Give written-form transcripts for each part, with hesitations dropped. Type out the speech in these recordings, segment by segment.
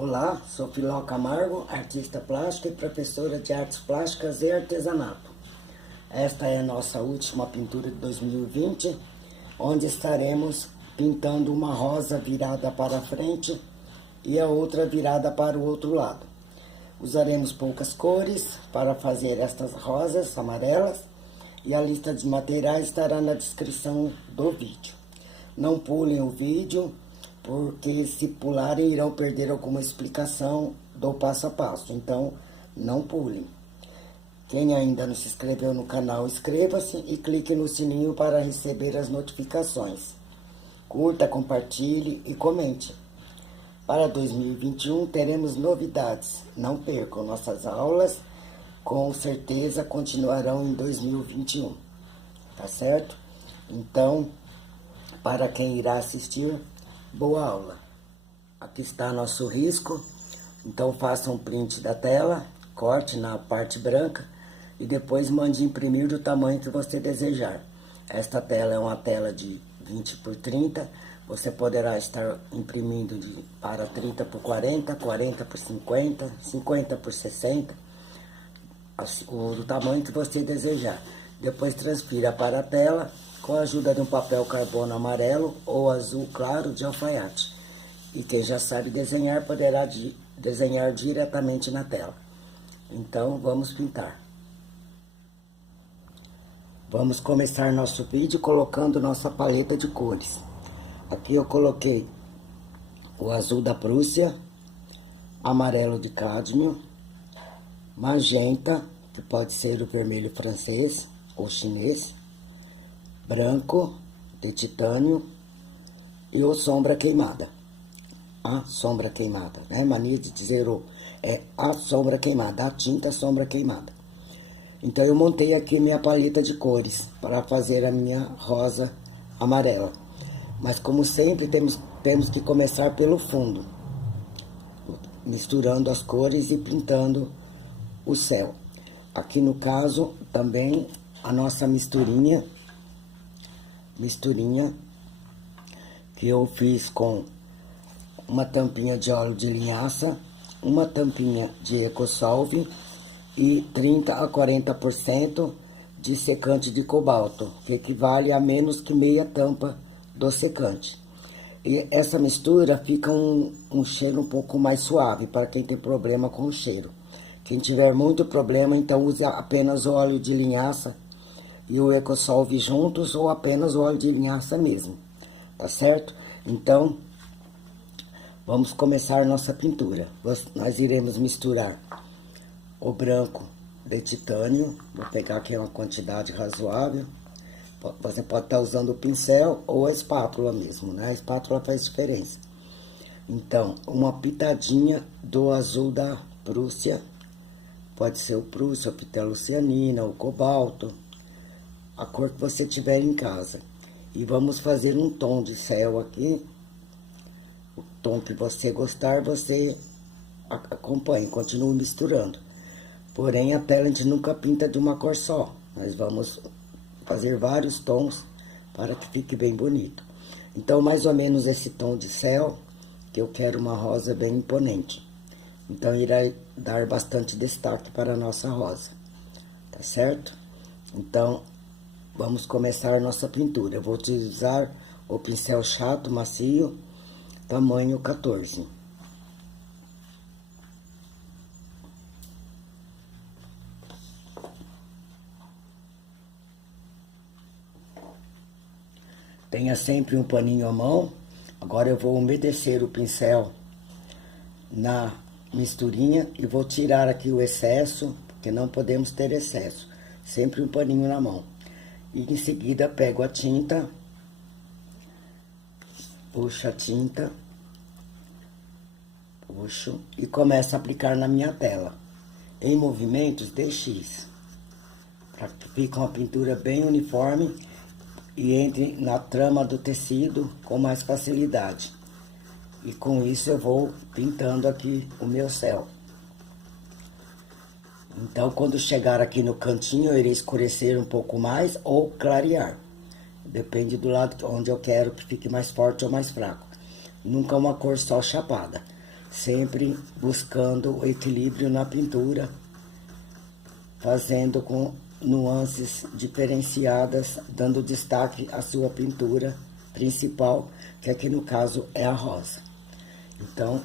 Olá, sou Filó Camargo, artista plástica e professora de artes plásticas e artesanato. Esta é a nossa última pintura de 2020, onde estaremos pintando uma rosa virada para a frente e a outra virada para o outro lado. Usaremos poucas cores para fazer estas rosas amarelas e a lista de materiais estará na descrição do vídeo. Não pulem o vídeo, porque se pularem irão perder alguma explicação do passo a passo, então não pulem. Quem ainda não se inscreveu no canal, inscreva-se e clique no sininho para receber as notificações. Curta, compartilhe e comente. Para 2021 teremos novidades, não percam nossas aulas, com certeza continuarão em 2021, tá certo? Então, para quem irá assistir, boa aula. Aqui está nosso risco, então faça um print da tela, corte na parte branca e depois mande imprimir do tamanho que você desejar. Esta tela é uma tela de 20 por 30, você poderá estar imprimindo para 30 por 40, 40 por 50, 50 por 60, do tamanho que você desejar. Depois transfira para a tela com a ajuda de um papel carbono amarelo ou azul claro de alfaiate. E quem já sabe desenhar poderá desenhar diretamente na tela. Então, vamos pintar. Vamos começar nosso vídeo colocando nossa paleta de cores. Aqui eu coloquei o azul da Prússia, amarelo de cádmio, magenta, que pode ser o vermelho francês ou chinês, branco de titânio e o sombra queimada. A sombra queimada, né? Mania de dizer é a sombra queimada, a tinta sombra queimada. Então eu montei aqui minha paleta de cores para fazer a minha rosa amarela. Mas como sempre temos que começar pelo fundo, misturando as cores e pintando o céu. Aqui no caso também a nossa misturinha que eu fiz com uma tampinha de óleo de linhaça, uma tampinha de EcoSolve e 30 a 40% de secante de cobalto, que equivale a menos que meia tampa do secante. E essa mistura fica um cheiro um pouco mais suave para quem tem problema com o cheiro. Quem tiver muito problema, então use apenas o óleo de linhaça e o EcoSolve juntos ou apenas o óleo de linhaça mesmo, tá certo? Então, vamos começar nossa pintura. Nós iremos misturar o branco de titânio, vou pegar aqui uma quantidade razoável. Você pode estar usando o pincel ou a espátula mesmo, né? A espátula faz diferença. Então, uma pitadinha do azul da Prússia, pode ser o Prússia, a Pitalucianina, o cobalto, a cor que você tiver em casa. E vamos fazer um tom de céu aqui. O tom que você gostar, você acompanhe, continue misturando. Porém, a tela a gente nunca pinta de uma cor só. Nós vamos fazer vários tons para que fique bem bonito. Então, mais ou menos esse tom de céu, que eu quero uma rosa bem imponente. Então, irá dar bastante destaque para a nossa rosa, tá certo? Então, vamos começar nossa pintura. Eu vou utilizar o pincel chato, macio, tamanho 14. Tenha sempre um paninho à mão. Agora eu vou umedecer o pincel na misturinha e vou tirar aqui o excesso, porque não podemos ter excesso. Sempre um paninho na mão. E em seguida pego a tinta, puxo a tinta, puxo e começo a aplicar na minha tela, em movimentos de X, para que fique uma pintura bem uniforme e entre na trama do tecido com mais facilidade. E com isso eu vou pintando aqui o meu céu. Então, quando chegar aqui no cantinho, eu irei escurecer um pouco mais ou clarear. Depende do lado onde eu quero que fique mais forte ou mais fraco. Nunca uma cor só chapada. sempre buscando o equilíbrio na pintura, fazendo com nuances diferenciadas, dando destaque à sua pintura principal, que aqui no caso é a rosa. Então,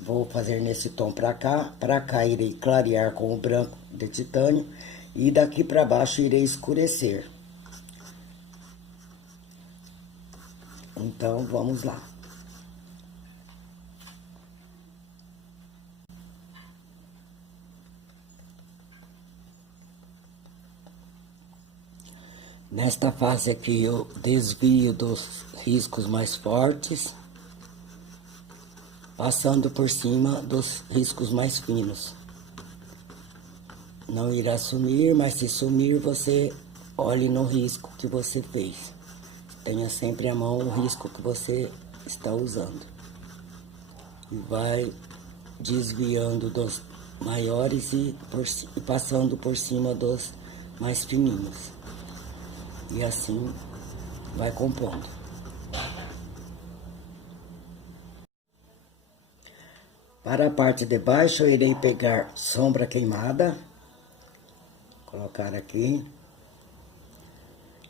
vou fazer nesse tom para cá irei clarear com o branco de titânio e daqui para baixo irei escurecer. Então, vamos lá. Nesta fase aqui eu desvio dos riscos mais fortes, passando por cima dos riscos mais finos. Não irá sumir, mas se sumir, você olhe no risco que você fez. Tenha sempre à mão o risco que você está usando. E vai desviando dos maiores e passando por cima dos mais fininhos. E assim vai compondo. Para a parte de baixo, eu irei pegar sombra queimada, colocar aqui,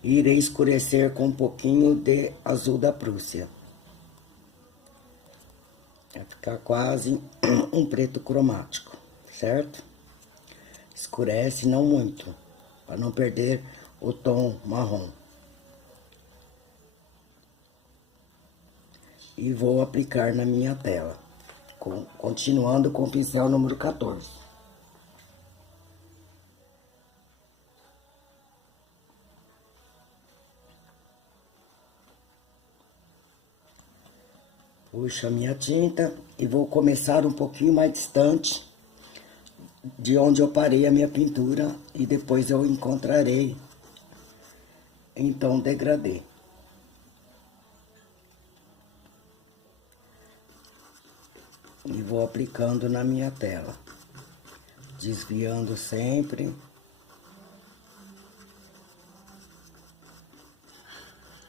e irei escurecer com um pouquinho de azul da Prússia. Vai ficar quase um preto cromático, certo? Escurece, não muito, para não perder o tom marrom. E vou aplicar na minha tela, continuando com o pincel número 14. Puxo a minha tinta e vou começar um pouquinho mais distante de onde eu parei a minha pintura e depois eu encontrarei em tom degradê. E vou aplicando na minha tela, desviando sempre.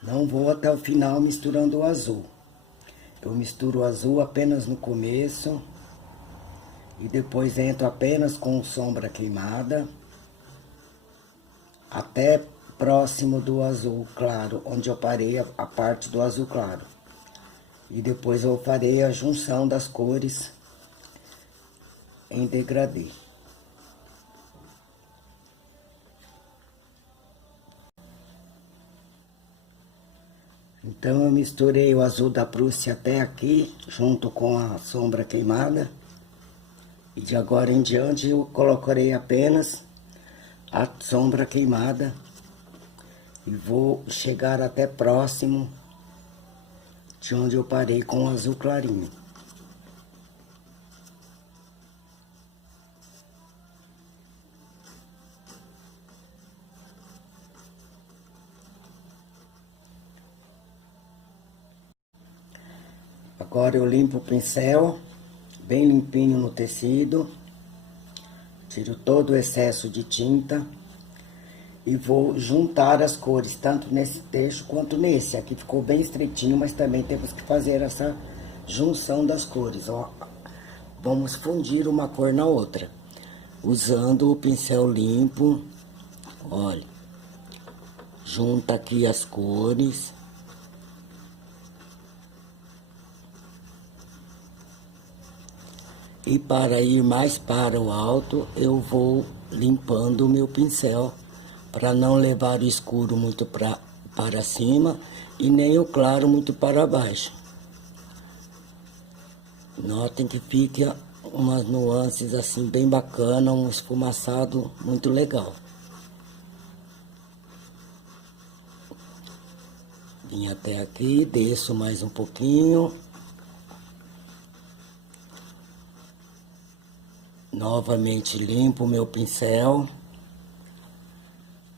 Não vou até o final misturando o azul. Eu misturo o azul apenas no começo e depois entro apenas com sombra queimada até próximo do azul claro, onde eu parei a parte do azul claro. E depois eu farei a junção das cores em degradê. Então, eu misturei o azul da Prússia até aqui, junto com a sombra queimada. E de agora em diante, eu colocarei apenas a sombra queimada. E vou chegar até próximo de onde eu parei com o azul clarinho. Agora eu limpo o pincel, bem limpinho no tecido, tiro todo o excesso de tinta e vou juntar as cores, tanto nesse trecho quanto nesse. Aqui ficou bem estreitinho, mas também temos que fazer essa junção das cores, ó. Vamos fundir uma cor na outra, usando o pincel limpo, olha. Junta aqui as cores. E para ir mais para o alto, eu vou limpando o meu pincel, para não levar o escuro muito para cima e nem o claro muito para baixo. Notem que fica umas nuances assim bem bacana, um esfumaçado muito legal. Vim até aqui, desço mais um pouquinho. Novamente limpo o meu pincel,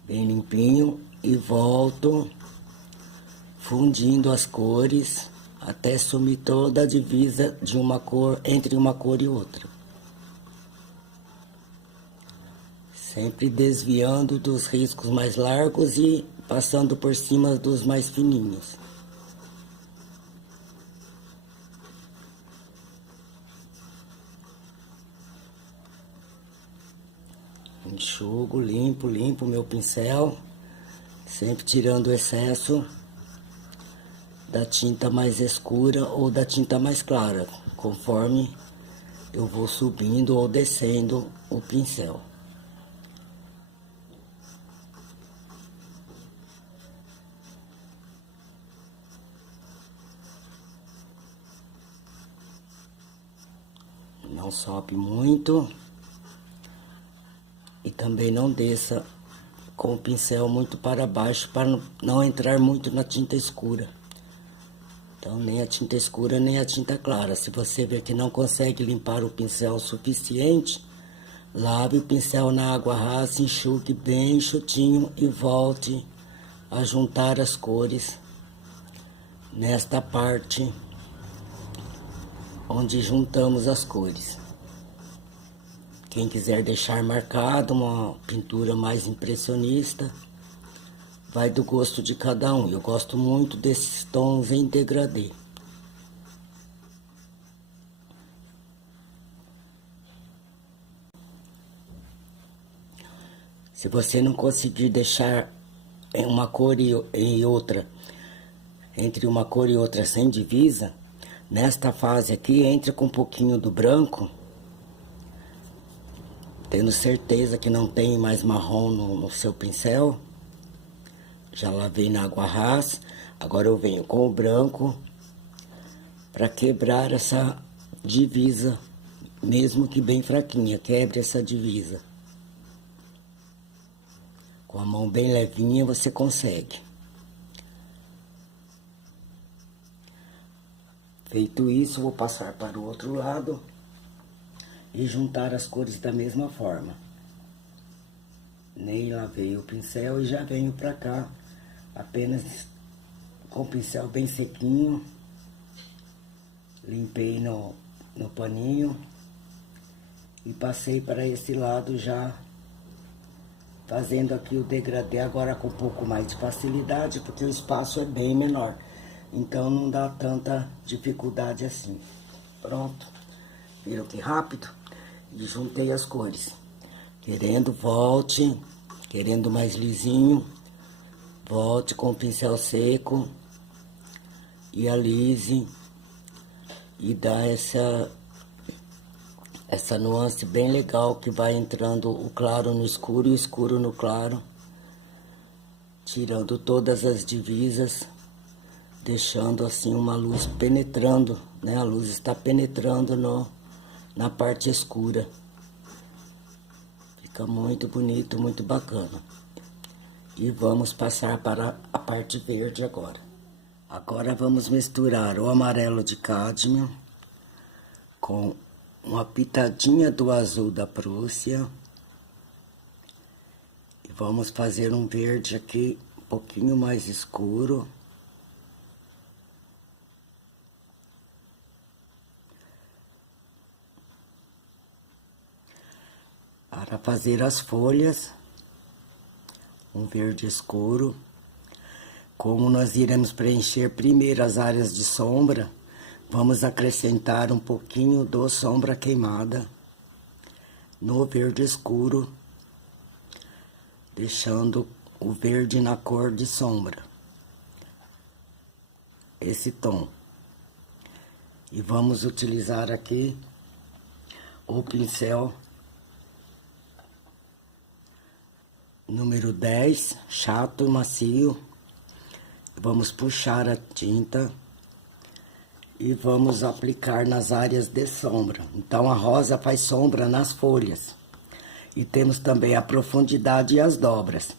bem limpinho, e volto fundindo as cores até sumir toda a divisa de uma cor, entre uma cor e outra. Sempre desviando dos riscos mais largos e passando por cima dos mais fininhos. Enxugo, limpo meu pincel, sempre tirando o excesso da tinta mais escura ou da tinta mais clara, conforme eu vou subindo ou descendo o pincel. Não sobe muito e também não desça com o pincel muito para baixo, para não entrar muito na tinta escura. Então, nem a tinta escura, nem a tinta clara. Se você ver que não consegue limpar o pincel o suficiente, lave o pincel na água rasa, enxugue bem enxutinho e volte a juntar as cores nesta parte onde juntamos as cores. Quem quiser deixar marcado uma pintura mais impressionista, vai do gosto de cada um. Eu gosto muito desses tons em degradê. Se você não conseguir deixar em uma cor e outra, entre uma cor e outra sem divisa, nesta fase aqui, entra com um pouquinho do branco, tendo certeza que não tem mais marrom no seu pincel. Já lavei na água rasa, agora eu venho com o branco para quebrar essa divisa, mesmo que bem fraquinha, quebre essa divisa. Com a mão bem levinha você consegue. Feito isso, vou passar para o outro lado e juntar as cores da mesma forma. Nem lavei o pincel e já venho para cá, apenas com o pincel bem sequinho. Limpei no paninho e passei para esse lado já, fazendo aqui o degradê agora com um pouco mais de facilidade, porque o espaço é bem menor. Então não dá tanta dificuldade assim. Pronto. Viram que rápido? E juntei as cores. Querendo, volte. Querendo mais lisinho, volte com o pincel seco e alise. E dá essa nuance bem legal que vai entrando o claro no escuro e o escuro no claro. Tirando todas as divisas, deixando assim uma luz penetrando, né? A luz está penetrando na parte escura. Fica muito bonito, muito bacana. E vamos passar para a parte verde agora. Agora vamos misturar o amarelo de cádmio com uma pitadinha do azul da Prússia. E vamos fazer um verde aqui um pouquinho mais escuro. Para fazer as folhas, um verde escuro. Como nós iremos preencher primeiro as áreas de sombra, vamos acrescentar um pouquinho do sombra queimada no verde escuro, deixando o verde na cor de sombra, esse tom. E vamos utilizar aqui o pincel número 10, chato e macio. Vamos puxar a tinta e vamos aplicar nas áreas de sombra. Então, a rosa faz sombra nas folhas. E temos também a profundidade e as dobras.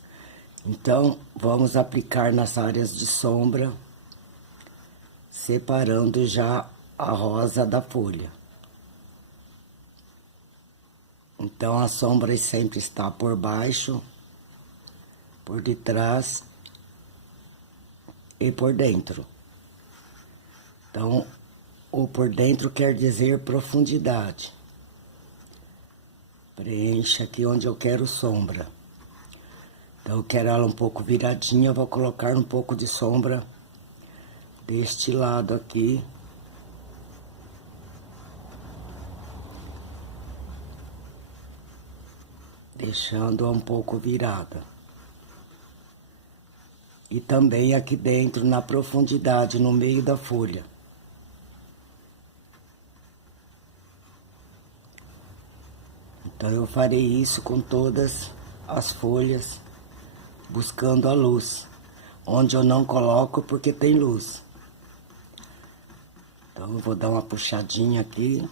Então, vamos aplicar nas áreas de sombra, separando já a rosa da folha. Então, a sombra sempre está por baixo, por detrás e por dentro. Então, o por dentro quer dizer profundidade. Preencha aqui onde eu quero sombra. Então, eu quero ela um pouco viradinha, eu vou colocar um pouco de sombra deste lado aqui. deixando-a um pouco virada. E também aqui dentro, na profundidade, no meio da folha. Então eu farei isso com todas as folhas, buscando a luz, onde eu não coloco porque tem luz. Então eu vou dar uma puxadinha aqui.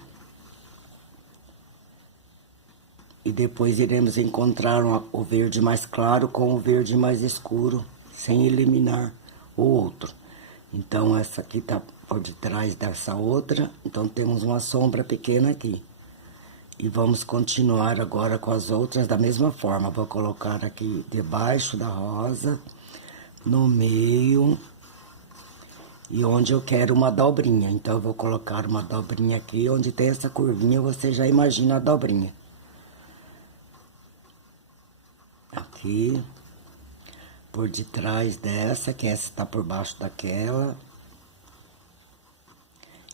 E depois iremos encontrar o verde mais claro com o verde mais escuro, sem eliminar o outro. Então essa aqui tá por detrás dessa outra, então temos uma sombra pequena aqui. E vamos continuar agora com as outras da mesma forma. Vou colocar aqui debaixo da rosa, no meio, e onde eu quero uma dobrinha. Então eu vou colocar uma dobrinha aqui, onde tem essa curvinha, você já imagina a dobrinha. Aqui, por detrás dessa, que essa está por baixo daquela.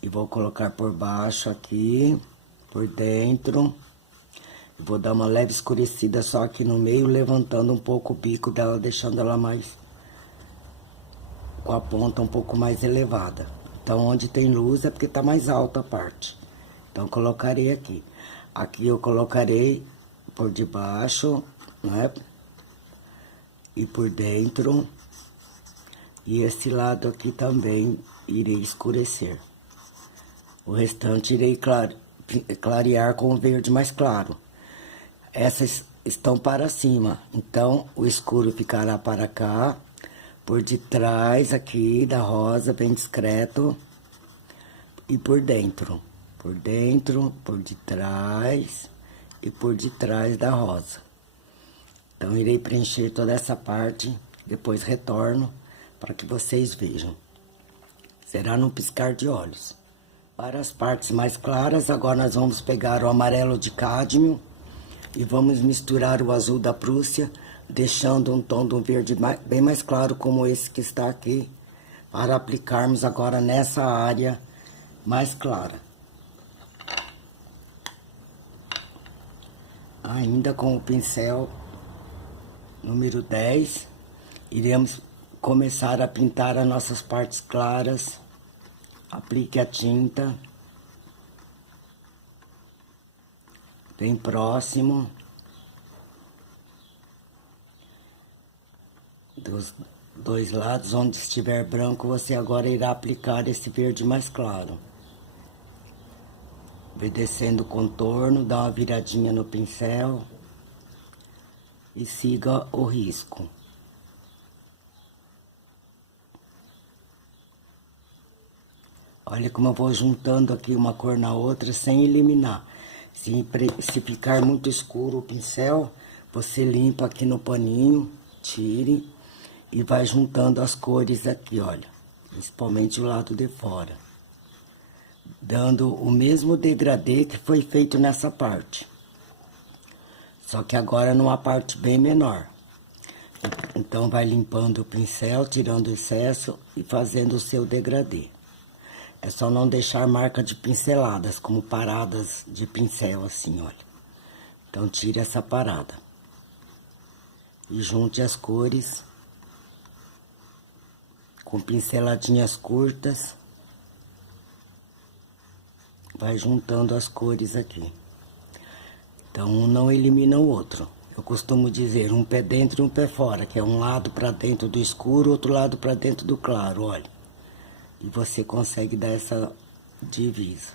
E vou colocar por baixo aqui, por dentro. Vou dar uma leve escurecida só aqui no meio, levantando um pouco o bico dela, deixando ela mais, com a ponta um pouco mais elevada. Então, onde tem luz é porque tá mais alta a parte. Então, colocarei aqui. Aqui eu colocarei por debaixo, né? E por dentro. E esse lado aqui também irei escurecer. O restante irei clarear com o verde mais claro. Essas estão para cima, então o escuro ficará para cá, por detrás aqui da rosa, bem discreto, e por dentro, por detrás e por detrás da rosa. Então irei preencher toda essa parte, depois retorno para que vocês vejam. Será num piscar de olhos. Para as partes mais claras, agora nós vamos pegar o amarelo de cádmio e vamos misturar o azul da Prússia, deixando um tom de um verde bem mais claro como esse que está aqui, para aplicarmos agora nessa área mais clara. Ainda com o pincel número 10, iremos começar a pintar as nossas partes claras. Aplique a tinta bem próximo dos dois lados. Onde estiver branco, você agora irá aplicar esse verde mais claro. Obedecendo o contorno, dá uma viradinha no pincel e siga o risco. Olha como eu vou juntando aqui uma cor na outra sem eliminar. Se ficar muito escuro o pincel, você limpa aqui no paninho, tire e vai juntando as cores aqui, olha. Principalmente o lado de fora. Dando o mesmo degradê que foi feito nessa parte. Só que agora numa parte bem menor. Então vai limpando o pincel, tirando o excesso e fazendo o seu degradê. É só não deixar marca de pinceladas, como paradas de pincel, assim, olha. Então, tire essa parada. E junte as cores com pinceladinhas curtas. Vai juntando as cores aqui. Então, um não elimina o outro. Eu costumo dizer um pé dentro e um pé fora, que é um lado para dentro do escuro, outro lado para dentro do claro, olha. E você consegue dar essa divisa,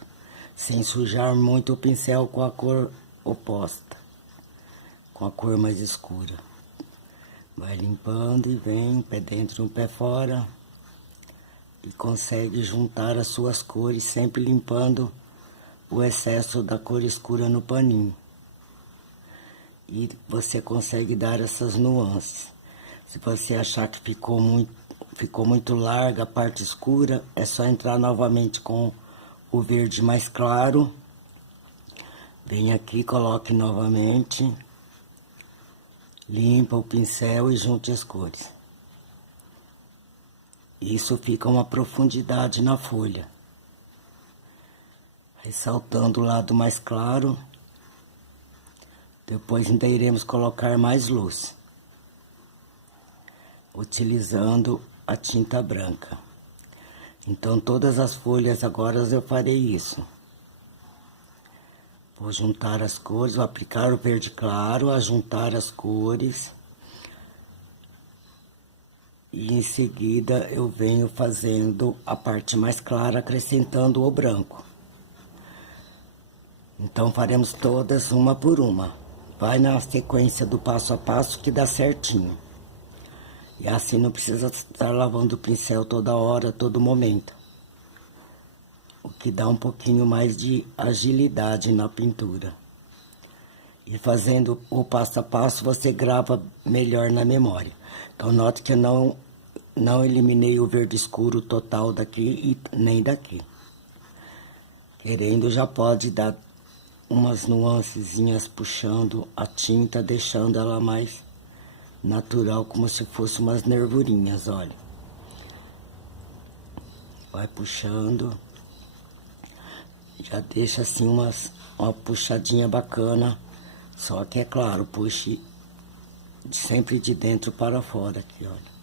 sem sujar muito o pincel com a cor oposta, com a cor mais escura. Vai limpando e vem, um pé dentro e um pé fora. E consegue juntar as suas cores, sempre limpando o excesso da cor escura no paninho. E você consegue dar essas nuances. Se você achar que ficou muito larga a parte escura, é só entrar novamente com o verde mais claro. Vem aqui, coloque novamente. Limpa o pincel e junte as cores. Isso fica uma profundidade na folha. Ressaltando o lado mais claro. Depois ainda iremos colocar mais luz, utilizando a tinta branca. Então, todas as folhas agora eu farei isso. Vou juntar as cores, vou aplicar o verde claro, a juntar as cores. E em seguida eu venho fazendo a parte mais clara, acrescentando o branco. Então faremos todas uma por uma. Vai na sequência do passo a passo que dá certinho. E assim não precisa estar lavando o pincel toda hora, todo momento. O que dá um pouquinho mais de agilidade na pintura. E fazendo o passo a passo, você grava melhor na memória. Então, note que eu não eliminei o verde escuro total daqui e nem daqui. Querendo, já pode dar umas nuancezinhas puxando a tinta, deixando ela mais natural, como se fosse umas nervurinhas, olha. Vai puxando. Já deixa assim uma puxadinha bacana. Só que é claro, puxe sempre de dentro para fora aqui, olha.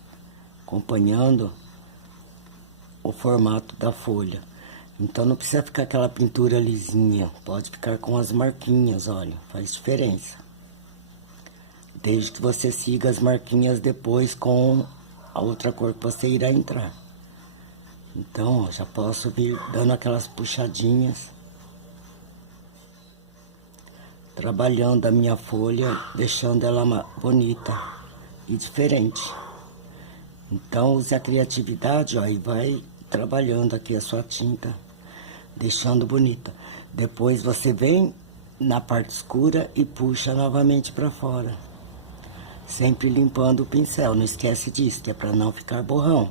Acompanhando o formato da folha. Então não precisa ficar aquela pintura lisinha. Pode ficar com as marquinhas, olha. Faz diferença. Desde que você siga as marquinhas depois com a outra cor que você irá entrar. Então, ó, já posso vir dando aquelas puxadinhas. Trabalhando a minha folha, deixando ela bonita e diferente. Então, use a criatividade, ó, e vai trabalhando aqui a sua tinta, deixando bonita. Depois você vem na parte escura e puxa novamente para fora. Sempre limpando o pincel, não esquece disso, que é para não ficar borrão.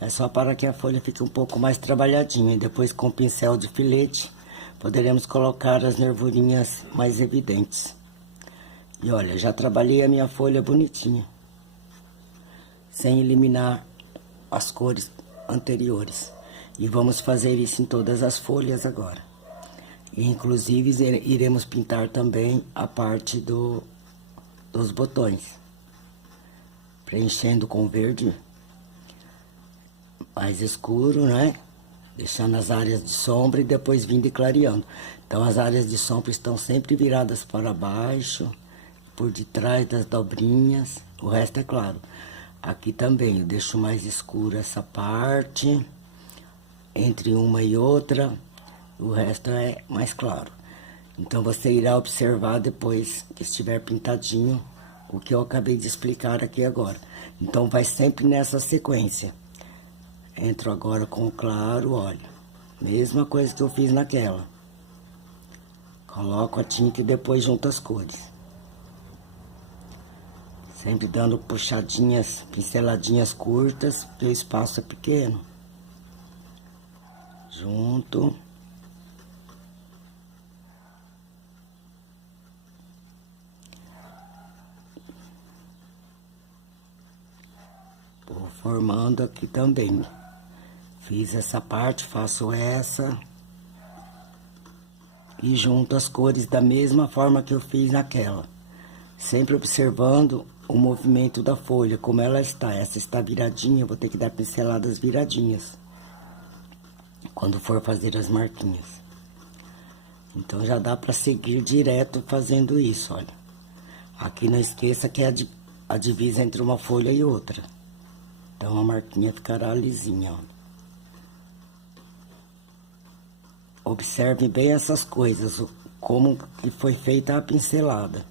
É só para que a folha fique um pouco mais trabalhadinha. E depois com o pincel de filete, poderemos colocar as nervurinhas mais evidentes. E olha, já trabalhei a minha folha bonitinha, sem eliminar as cores anteriores. E vamos fazer isso em todas as folhas agora. E, inclusive, iremos pintar também a parte dos botões. Preenchendo com verde mais escuro, né? Deixando as áreas de sombra e depois vindo e clareando. Então, as áreas de sombra estão sempre viradas para baixo, por detrás das dobrinhas. O resto é claro. Aqui também eu deixo mais escuro essa parte, entre uma e outra, o resto é mais claro. Então, você irá observar depois que estiver pintadinho o que eu acabei de explicar aqui agora. Então, vai sempre nessa sequência. Entro agora com o claro, olha. Mesma coisa que eu fiz naquela. Coloco a tinta e depois junto as cores. Sempre dando puxadinhas, pinceladinhas curtas, porque o espaço é pequeno. Junto. Vou formando aqui também. Fiz essa parte, faço essa. E junto as cores da mesma forma que eu fiz naquela. Sempre observando o movimento da folha, como ela está. Essa está viradinha, eu vou ter que dar pinceladas viradinhas quando for fazer as marquinhas. Então, já dá para seguir direto fazendo isso, olha. Aqui não esqueça que é a divisa entre uma folha e outra. Então, a marquinha ficará lisinha, ó. Observe bem essas coisas, como que foi feita a pincelada.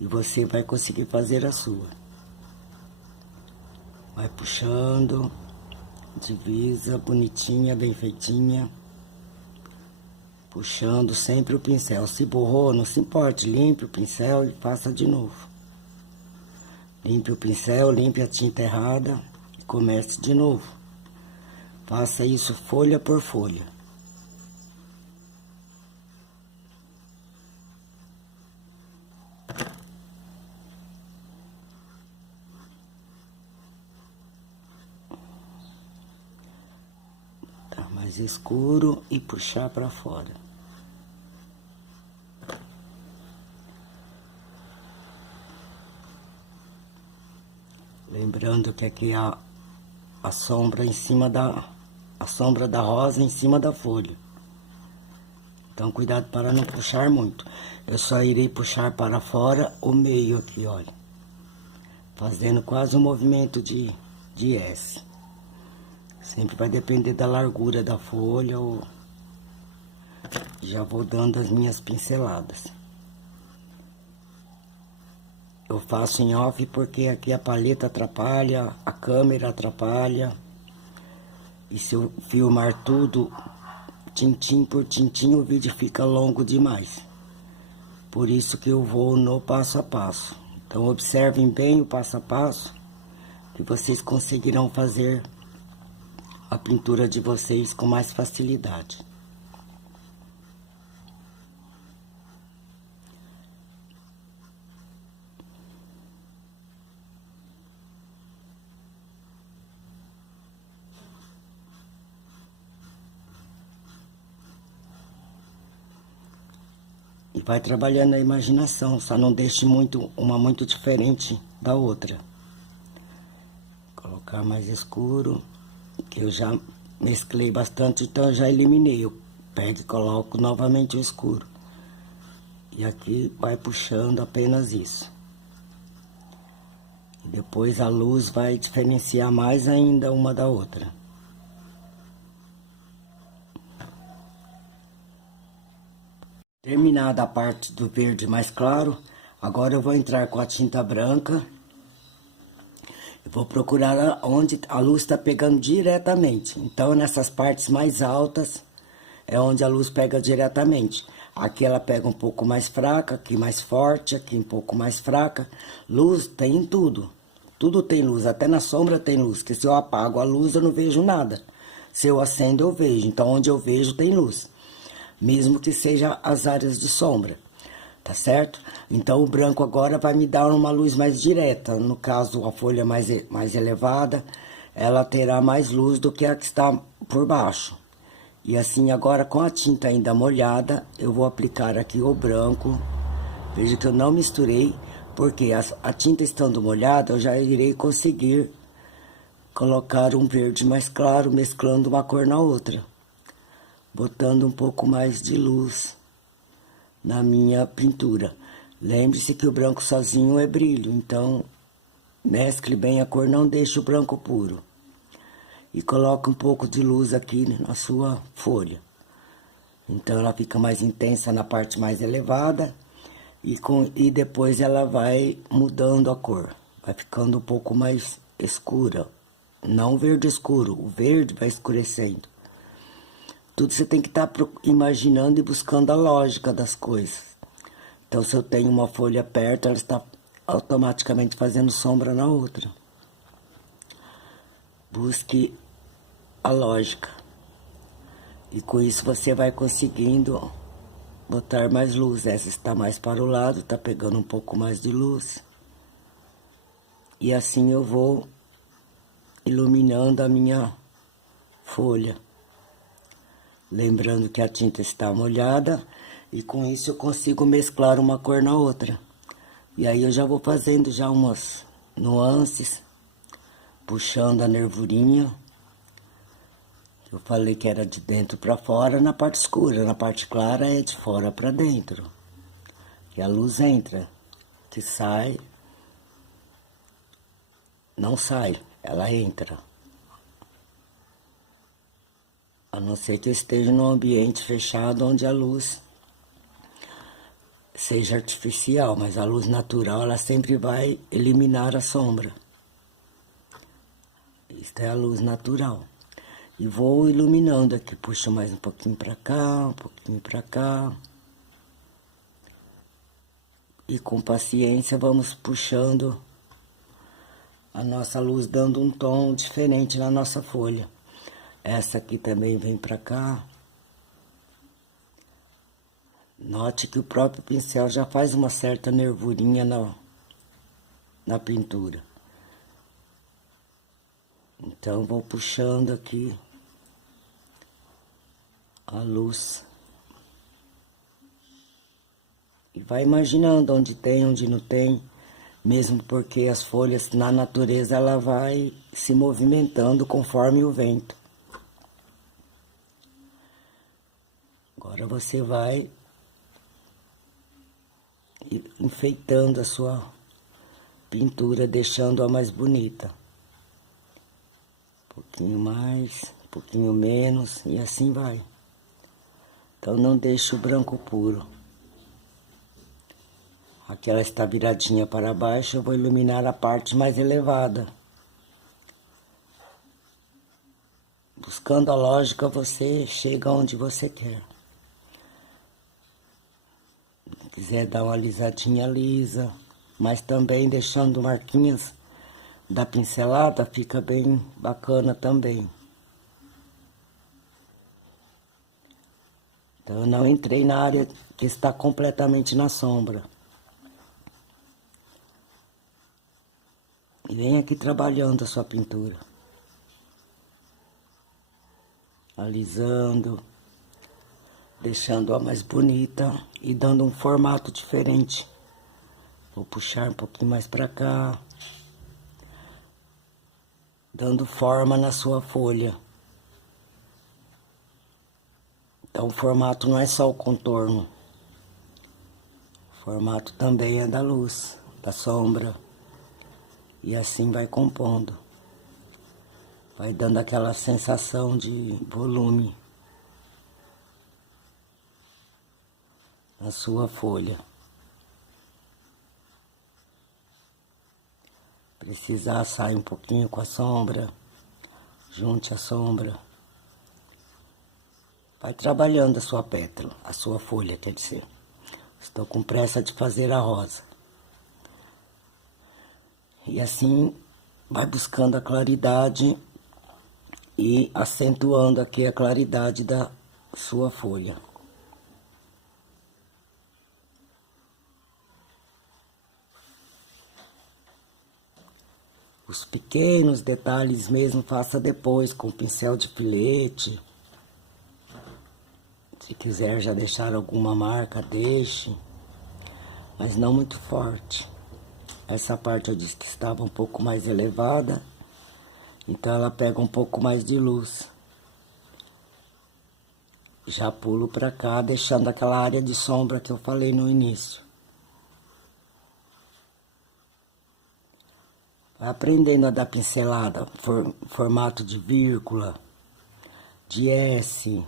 E você vai conseguir fazer a sua. Vai puxando, divisa bonitinha, bem feitinha. Puxando sempre o pincel. Se borrou, não se importe, limpe o pincel e faça de novo. Limpe o pincel, limpe a tinta errada e comece de novo. Faça isso folha por folha. Mais escuro e puxar para fora. Lembrando que aqui a sombra em cima a sombra da rosa em cima da folha. Então, cuidado para não puxar muito. Eu só irei puxar para fora o meio aqui, olha. Fazendo quase um movimento de S. Sempre vai depender da largura da folha ou... Já vou dando as minhas pinceladas. Eu faço em off porque aqui a paleta atrapalha, a câmera atrapalha. E se eu filmar tudo, tintim por tintim, o vídeo fica longo demais. Por isso que eu vou no passo a passo. Então, observem bem o passo a passo, que vocês conseguirão fazer a pintura de vocês com mais facilidade. E vai trabalhando a imaginação, só não deixe uma muito diferente da outra. Colocar mais escuro, que eu já mesclei bastante, então eu já eliminei. Eu pego e coloco novamente o escuro. E aqui vai puxando apenas isso. E depois a luz vai diferenciar mais ainda uma da outra. Terminada a parte do verde mais claro, agora eu vou entrar com a tinta branca. Eu vou procurar onde a luz está pegando diretamente. Então, nessas partes mais altas, é onde a luz pega diretamente. Aqui ela pega um pouco mais fraca, aqui mais forte, aqui um pouco mais fraca. Luz tem em tudo. Tudo tem luz, até na sombra tem luz. Que se eu apago a luz, eu não vejo nada. Se eu acendo, eu vejo. Então, onde eu vejo, tem luz. Mesmo que seja as áreas de sombra, tá certo? Então, o branco agora vai me dar uma luz mais direta. No caso, a folha mais elevada, ela terá mais luz do que a que está por baixo. E assim, agora, com a tinta ainda molhada, eu vou aplicar aqui o branco. Veja que eu não misturei, porque a tinta estando molhada, eu já irei conseguir colocar um verde mais claro, mesclando uma cor na outra. Botando um pouco mais de luz na minha pintura. Lembre-se que o branco sozinho é brilho, então mescle bem a cor, não deixe o branco puro. E coloque um pouco de luz aqui na sua folha. Então ela fica mais intensa na parte mais elevada e depois ela vai mudando a cor. Vai ficando um pouco mais escura, não verde escuro, o verde vai escurecendo. Tudo você tem que estar imaginando e buscando a lógica das coisas. Então, se eu tenho uma folha perto, ela está automaticamente fazendo sombra na outra. Busque a lógica. E com isso você vai conseguindo botar mais luz. Essa está mais para o lado, está pegando um pouco mais de luz. E assim eu vou iluminando a minha folha. Lembrando que a tinta está molhada e com isso eu consigo mesclar uma cor na outra. E aí eu já vou fazendo já umas nuances, puxando a nervurinha. Eu falei que era de dentro para fora na parte escura, na parte clara é de fora para dentro. E a luz entra, que sai, não sai, ela entra. A não ser que eu esteja num ambiente fechado onde a luz seja artificial, mas a luz natural, ela sempre vai eliminar a sombra. Esta é a luz natural. E vou iluminando aqui, puxo mais um pouquinho pra cá, um pouquinho pra cá. E com paciência vamos puxando a nossa luz, dando um tom diferente na nossa folha. Essa aqui também vem pra cá. Note que o próprio pincel já faz uma certa nervurinha na pintura. Então, vou puxando aqui a luz. E vai imaginando onde tem, onde não tem. mesmo porque as folhas na natureza ela vai se movimentando conforme o vento. Agora você vai enfeitando a sua pintura, deixando-a mais bonita. Um pouquinho mais, um pouquinho menos, e assim vai. Então não deixe o branco puro. Aqui ela está viradinha para baixo, eu vou iluminar a parte mais elevada. Buscando a lógica, você chega onde você quer. Se quiser dar uma alisadinha, lisa, mas também deixando marquinhas da pincelada, fica bem bacana também. Então eu não entrei na área que está completamente na sombra. E vem aqui trabalhando a sua pintura. Alisando, deixando-a mais bonita e dando um formato diferente. Vou puxar um pouquinho mais para cá, dando forma na sua folha. Então o formato não é só o contorno, o formato também é da luz, da sombra. E assim vai compondo. Vai dando aquela sensação de volume na sua folha. Precisar, sai um pouquinho com a sombra, junte a sombra. Vai trabalhando a sua pétala, a sua folha, quer dizer. Estou com pressa de fazer a rosa. E assim vai buscando a claridade e acentuando aqui a claridade da sua folha. Os pequenos detalhes mesmo faça depois com pincel de filete. Se quiser já deixar alguma marca, deixe, mas não muito forte. Essa parte eu disse que estava um pouco mais elevada, então ela pega um pouco mais de luz. Já pulo para cá, deixando aquela área de sombra que eu falei no início. Vai aprendendo a dar pincelada, formato de vírgula, de S.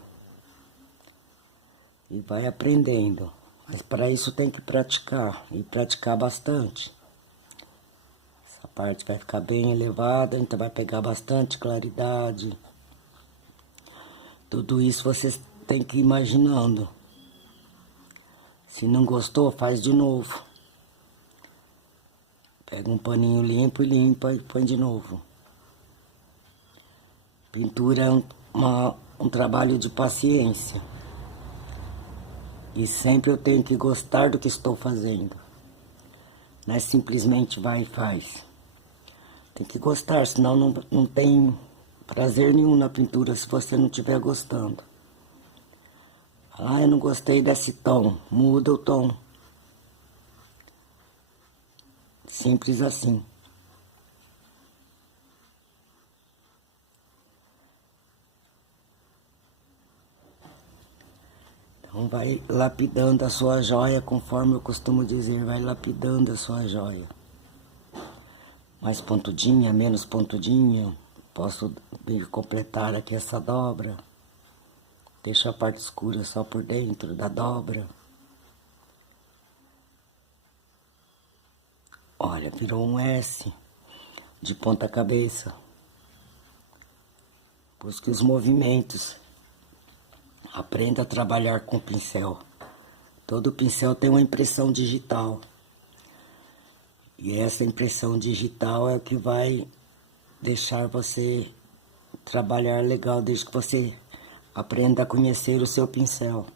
E vai aprendendo. Mas para isso tem que praticar, e praticar bastante. Essa parte vai ficar bem elevada, então vai pegar bastante claridade. Tudo isso vocês têm que ir imaginando. Se não gostou, faz de novo. Pega um paninho limpo e limpa e põe de novo. Pintura é um trabalho de paciência. E sempre eu tenho que gostar do que estou fazendo. Não é simplesmente vai e faz. Tem que gostar, senão não tem prazer nenhum na pintura se você não estiver gostando. Ah, eu não gostei desse tom, muda o tom. Simples assim. Então vai lapidando a sua joia, conforme eu costumo dizer, vai lapidando a sua joia. Mais pontudinha, menos pontudinha. Posso vir completar aqui essa dobra. Deixo a parte escura só por dentro da dobra. Olha, virou um S de ponta cabeça. Busque os movimentos. Aprenda a trabalhar com pincel. Todo pincel tem uma impressão digital. E essa impressão digital é o que vai deixar você trabalhar legal, desde que você aprenda a conhecer o seu pincel.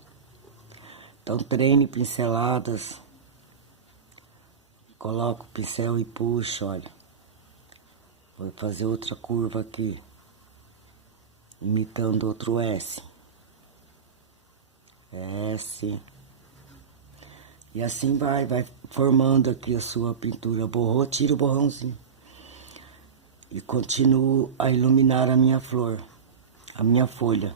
Então treine pinceladas. Coloca o pincel e puxa, olha. Vou fazer outra curva aqui. Imitando outro S. S. E assim vai formando aqui a sua pintura. Borrou, tira o borrãozinho. E continuo a iluminar a minha flor, a minha folha.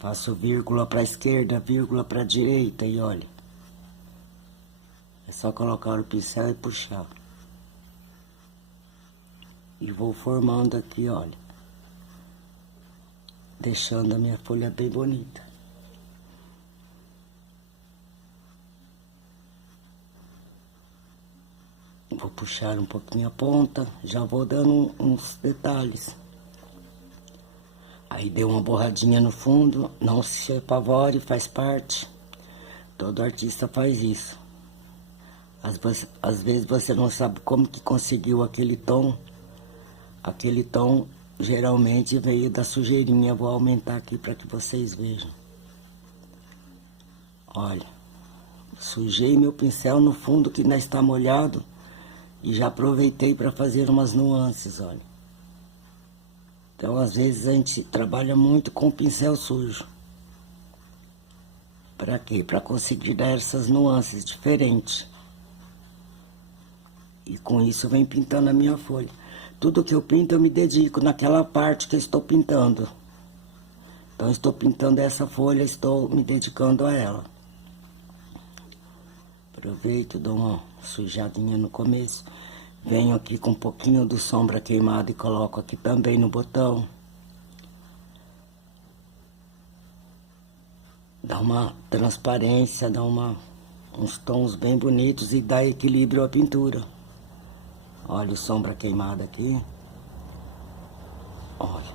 Faço vírgula para a esquerda, vírgula para a direita e olha. É só colocar o pincel e puxar. E vou formando aqui, olha. Deixando a minha folha bem bonita. Vou puxar um pouquinho a ponta, já vou dando uns detalhes. Aí deu uma borradinha no fundo, não se apavore, faz parte. Todo artista faz isso. Às vezes você não sabe como que conseguiu aquele tom. Aquele tom geralmente veio da sujeirinha. Vou aumentar aqui para que vocês vejam. Olha, sujei meu pincel no fundo que ainda está molhado e já aproveitei para fazer umas nuances, olha. Então, às vezes, a gente trabalha muito com o pincel sujo. Para quê? Para conseguir dar essas nuances diferentes. E com isso, eu venho pintando a minha folha. Tudo que eu pinto, eu me dedico naquela parte que eu estou pintando. Então, estou pintando essa folha, estou me dedicando a ela. Aproveito, dou uma sujadinha no começo. Venho aqui com um pouquinho do sombra queimada e coloco aqui também no botão. Dá uma transparência, dá uns tons bem bonitos e dá equilíbrio à pintura. Olha o sombra queimada aqui. Olha.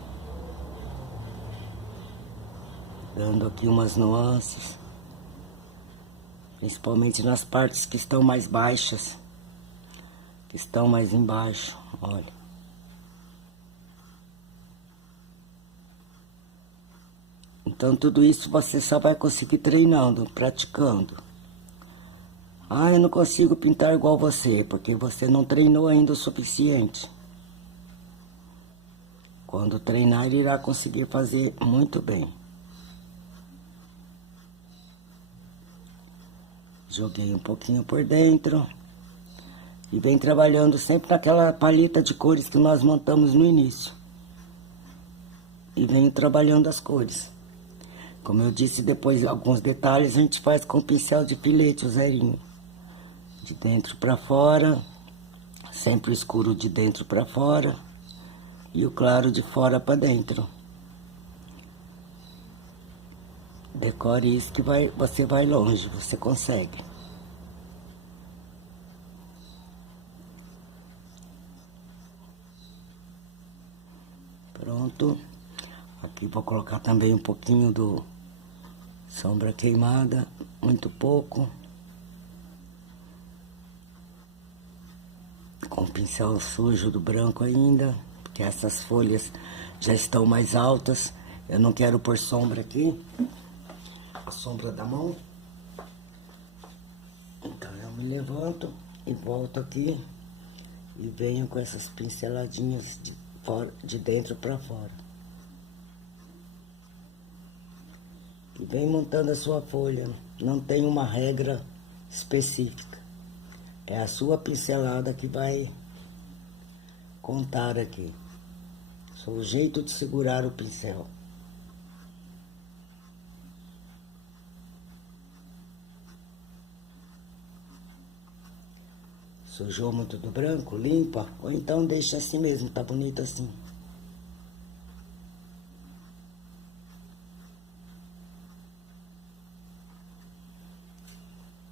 Dando aqui umas nuances. Principalmente nas partes que estão mais baixas. Que estão mais embaixo, olha. Então, tudo isso você só vai conseguir treinando, praticando. Ah, eu não consigo pintar igual você, porque você não treinou ainda o suficiente. Quando treinar, ele irá conseguir fazer muito bem. Joguei um pouquinho por dentro. E vem trabalhando sempre naquela paleta de cores que nós montamos no início. E venho trabalhando as cores. Como eu disse, depois alguns detalhes a gente faz com o pincel de filete, o zerinho. De dentro para fora, sempre o escuro de dentro para fora e o claro de fora para dentro. Decore isso que você vai longe, você consegue. Pronto. Aqui vou colocar também um pouquinho do sombra queimada, muito pouco. Com o pincel sujo do branco ainda, porque essas folhas já estão mais altas. Eu não quero pôr sombra aqui, a sombra da mão. Então eu me levanto e volto aqui e venho com essas pinceladinhas de dentro para fora. E vem montando a sua folha. Não tem uma regra específica. É a sua pincelada que vai contar aqui. Só o jeito de segurar o pincel. Sujou muito do branco, limpa, ou então deixa assim mesmo, tá bonito assim.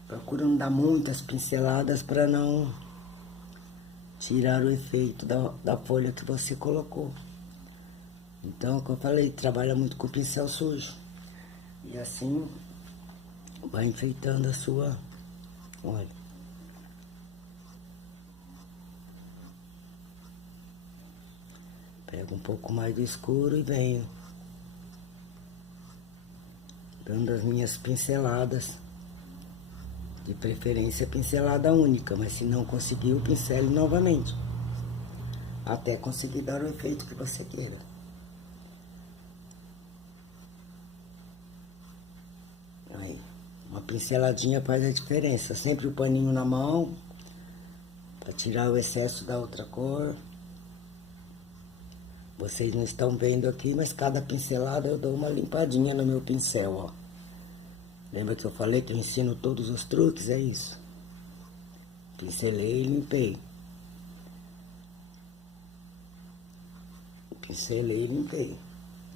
Procura não dar muitas pinceladas para não tirar o efeito da folha que você colocou. Então, como eu falei, trabalha muito com pincel sujo. E assim, vai enfeitando a sua... Olha. Pego um pouco mais do escuro e venho dando as minhas pinceladas De preferência pincelada única, mas se não conseguiu, pincele novamente. Até conseguir dar o efeito que você queira. Aí, uma pinceladinha faz a diferença. Sempre o paninho na mão, para tirar o excesso da outra cor. Vocês não estão vendo aqui, mas cada pincelada eu dou uma limpadinha no meu pincel, ó. Lembra que eu falei que eu ensino todos os truques? É isso. Pincelei e limpei. Pincelei e limpei.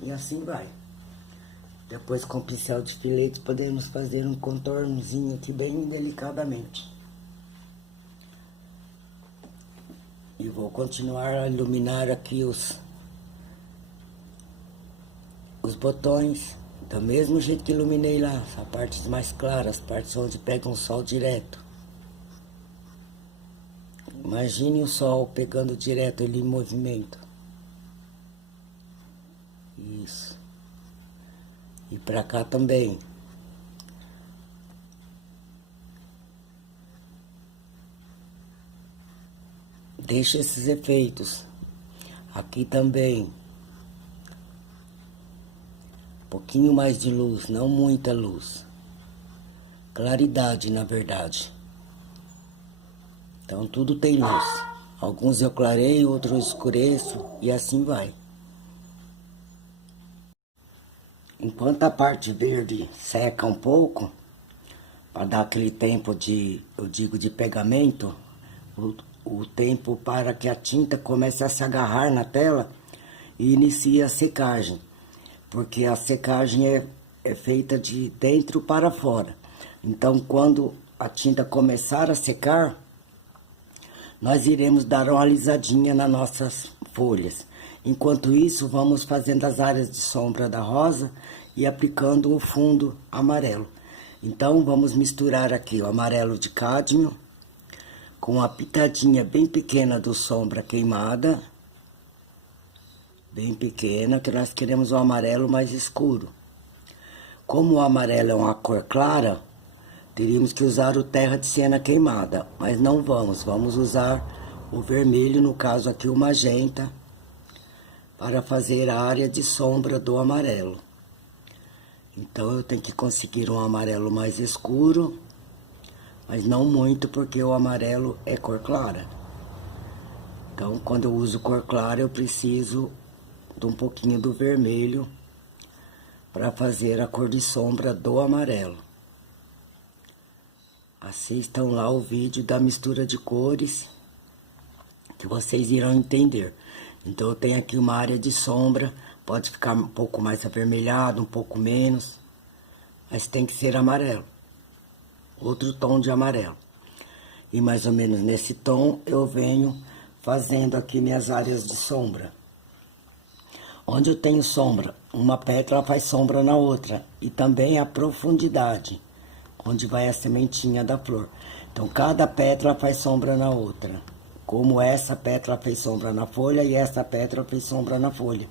E assim vai. Depois com o pincel de filete podemos fazer um contornozinho aqui bem delicadamente. E vou continuar a iluminar aqui os botões. Do mesmo jeito que iluminei lá, as partes mais claras, as partes onde pega um sol direto. Imagine o sol pegando direto ali em movimento. Isso. E pra cá também. Deixa esses efeitos. Aqui também. Um pouquinho mais de luz, não muita luz. Claridade, na verdade. Então, tudo tem luz. Alguns eu clareio, outros eu escureço, e assim vai. Enquanto a parte verde seca um pouco, para dar aquele tempo de, eu digo, de pegamento, o tempo para que a tinta comece a se agarrar na tela e inicie a secagem. Porque a secagem é feita de dentro para fora. Então, quando a tinta começar a secar, nós iremos dar uma alisadinha nas nossas folhas. Enquanto isso, vamos fazendo as áreas de sombra da rosa e aplicando o fundo amarelo. Então, vamos misturar aqui o amarelo de cádmio com uma pitadinha bem pequena do sombra queimada. Bem pequena, que nós queremos o amarelo mais escuro. Como o amarelo é uma cor clara, teríamos que usar o terra de siena queimada, mas não vamos. Vamos usar o vermelho, no caso aqui o magenta, para fazer a área de sombra do amarelo. Então, eu tenho que conseguir um amarelo mais escuro, mas não muito, porque o amarelo é cor clara. Então, quando eu uso cor clara, eu preciso de um pouquinho do vermelho para fazer a cor de sombra do amarelo. Assistam lá o vídeo da mistura de cores, que vocês irão entender. Então, eu tenho aqui uma área de sombra, pode ficar um pouco mais avermelhado, um pouco menos, mas tem que ser amarelo. Outro tom de amarelo. E mais ou menos nesse tom, eu venho fazendo aqui minhas áreas de sombra. Onde eu tenho sombra, uma pétala faz sombra na outra. E também a profundidade, onde vai a sementinha da flor. Então, cada pétala faz sombra na outra. Como essa pétala fez sombra na folha e essa pétala fez sombra na folha.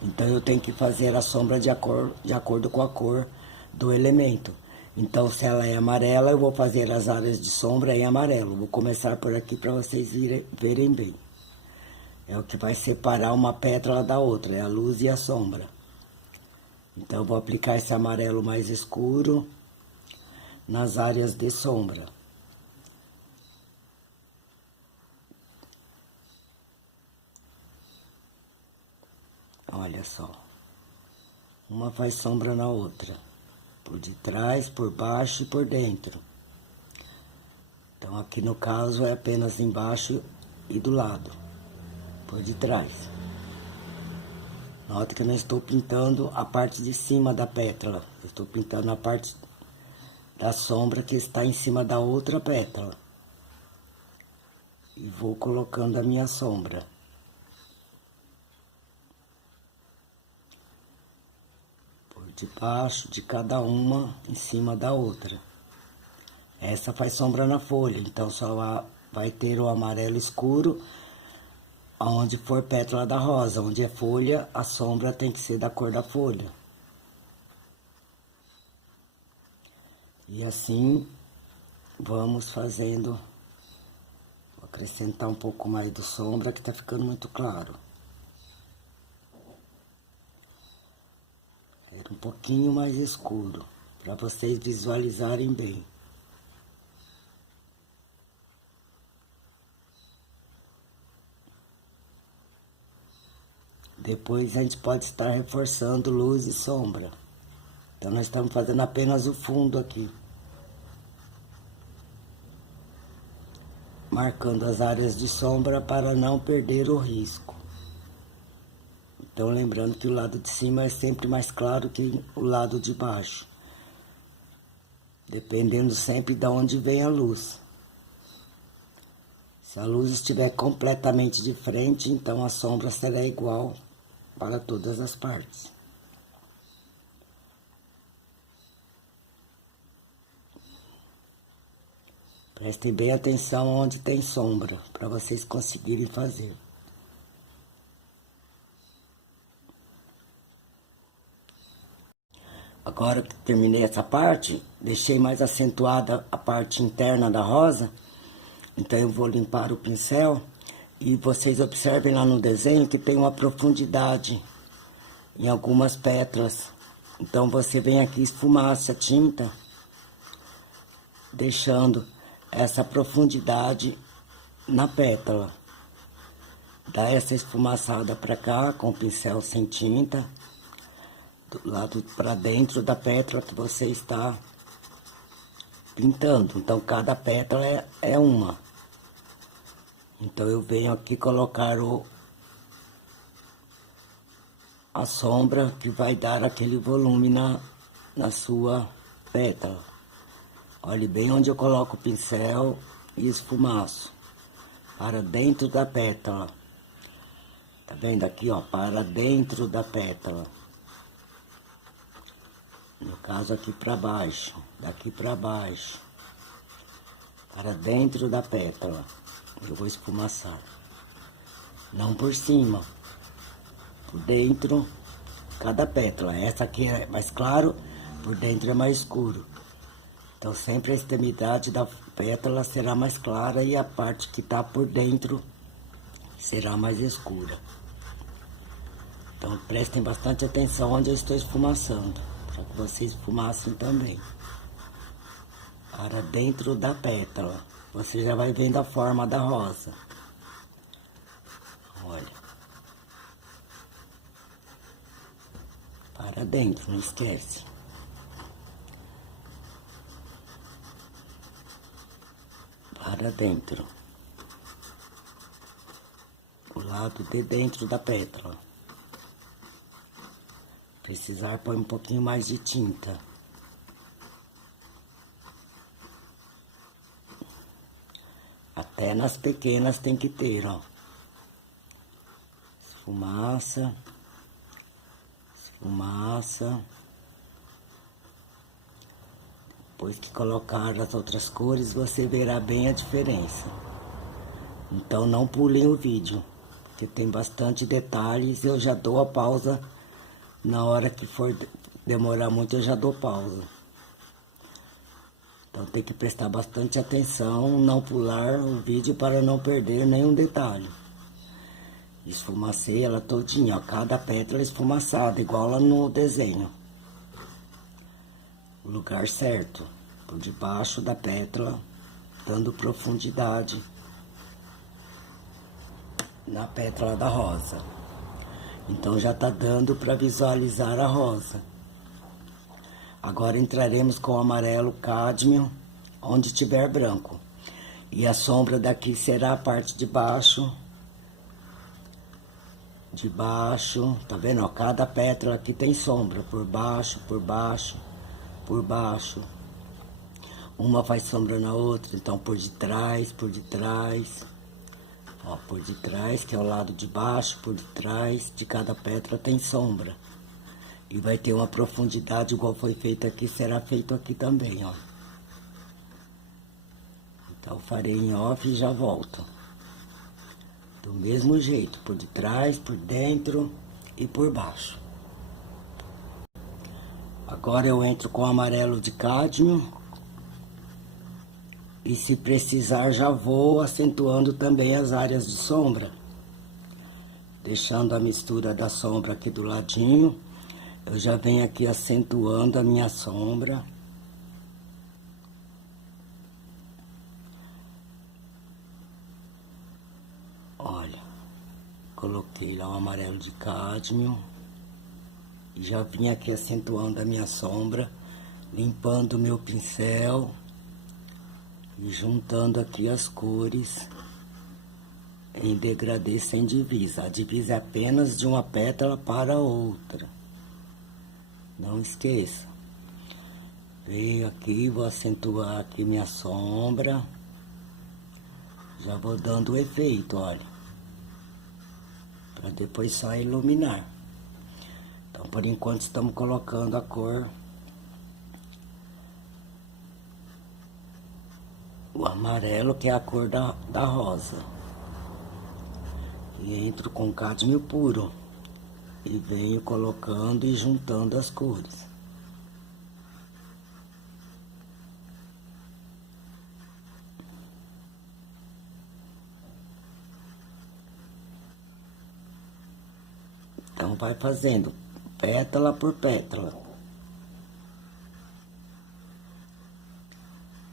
Então, eu tenho que fazer a sombra de acordo com a cor do elemento. Então, se ela é amarela, eu vou fazer as áreas de sombra em amarelo. Vou começar por aqui para vocês verem bem. É o que vai separar uma pétala da outra, é a luz e a sombra. Então, eu vou aplicar esse amarelo mais escuro nas áreas de sombra. Olha só. Uma faz sombra na outra. Por detrás, por baixo e por dentro. Então, aqui no caso, é apenas embaixo e do lado. Por detrás. Nota que eu não estou pintando a parte de cima da pétala. Eu estou pintando a parte da sombra que está em cima da outra pétala. E vou colocando a minha sombra. Por debaixo de cada uma em cima da outra. Essa faz sombra na folha, então só vai ter o amarelo escuro onde for pétala da rosa. Onde é folha, a sombra tem que ser da cor da folha. E assim vamos fazendo, vou acrescentar um pouco mais de sombra que tá ficando muito claro. Era um pouquinho mais escuro, para vocês visualizarem bem. Depois a gente pode estar reforçando luz e sombra. Então nós estamos fazendo apenas o fundo aqui. Marcando as áreas de sombra para não perder o risco. Então lembrando que o lado de cima é sempre mais claro que o lado de baixo. Dependendo sempre de onde vem a luz. Se a luz estiver completamente de frente, então a sombra será igual para todas as partes. Prestem bem atenção onde tem sombra, para vocês conseguirem fazer. Agora que terminei essa parte, deixei mais acentuada a parte interna da rosa. Então eu vou limpar o pincel e vocês observem lá no desenho que tem uma profundidade em algumas pétalas. Então você vem aqui e esfumaça a tinta, deixando essa profundidade na pétala. Dá essa esfumaçada pra cá com o pincel sem tinta, do lado pra dentro da pétala que você está pintando. Então cada pétala é uma. Então eu venho aqui colocar a sombra que vai dar aquele volume na sua pétala. Olhe bem onde eu coloco o pincel e esfumaço. Para dentro da pétala. Tá vendo aqui, ó? Para dentro da pétala. No caso aqui para baixo. Daqui para baixo. Para dentro da pétala. Eu vou esfumaçar. Não por cima. Por dentro, cada pétala. Essa aqui é mais claro, por dentro é mais escuro. Então sempre a extremidade da pétala será mais clara e a parte que tá por dentro será mais escura. Então prestem bastante atenção onde eu estou esfumaçando, para que vocês esfumassem também. Para dentro da pétala. Você já vai vendo a forma da rosa. Olha. Para dentro, não esquece. Para dentro. O lado de dentro da pétala. Precisar pôr um pouquinho mais de tinta. Até nas pequenas tem que ter, ó. Esfumaça. Esfumaça. Depois que colocar as outras cores, você verá bem a diferença. Então não pulem o vídeo, porque tem bastante detalhes. Eu já dou a pausa. Na hora que for demorar muito, eu já dou pausa. Então tem que prestar bastante atenção, não pular o vídeo para não perder nenhum detalhe. Esfumacei ela todinha, ó, cada pétala esfumaçada, igual lá no desenho. O lugar certo, por debaixo da pétala, dando profundidade na pétala da rosa. Então já tá dando para visualizar a rosa. Agora entraremos com o amarelo cádmio, onde tiver branco. E a sombra daqui será a parte de baixo. De baixo, tá vendo? Ó, cada pétala aqui tem sombra, por baixo, por baixo, por baixo. Uma faz sombra na outra, então por detrás, por detrás. Ó, por detrás, que é o lado de baixo, por detrás de cada pétala tem sombra. E vai ter uma profundidade igual foi feito aqui, será feito aqui também, ó. Então farei em off e já volto. Do mesmo jeito, por detrás, por dentro e por baixo. Agora eu entro com o amarelo de cádmio. E se precisar, já vou acentuando também as áreas de sombra. Deixando a mistura da sombra aqui do ladinho, eu já venho aqui acentuando a minha sombra. Olha, coloquei lá o amarelo de cádmio. E já vim aqui acentuando a minha sombra, limpando o meu pincel e juntando aqui as cores em degradê sem divisa. A divisa é apenas de uma pétala para outra. Não esqueça. Venho aqui, vou acentuar aqui minha sombra. Já vou dando o efeito, olha. Para depois só iluminar. Então, por enquanto, estamos colocando a cor. O amarelo, que é a cor da rosa. E entro com cádmio puro. E venho colocando e juntando as cores. Então, vai fazendo pétala por pétala.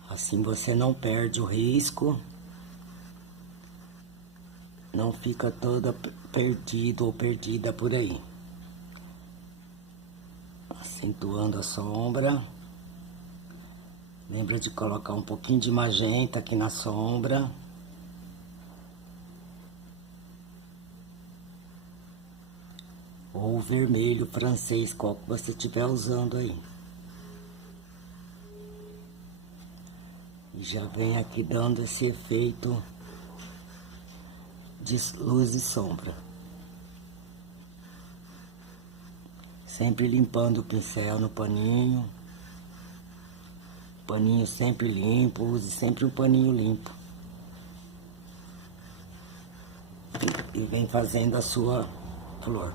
Assim você não perde o risco. Não fica toda perdido ou perdida por aí. Acentuando a sombra. Lembra de colocar um pouquinho de magenta aqui na sombra. Ou vermelho francês, qual que você estiver usando aí. E já vem aqui dando esse efeito de luz e sombra. Sempre limpando o pincel no paninho. Paninho sempre limpo, use sempre um paninho limpo. E vem fazendo a sua flor.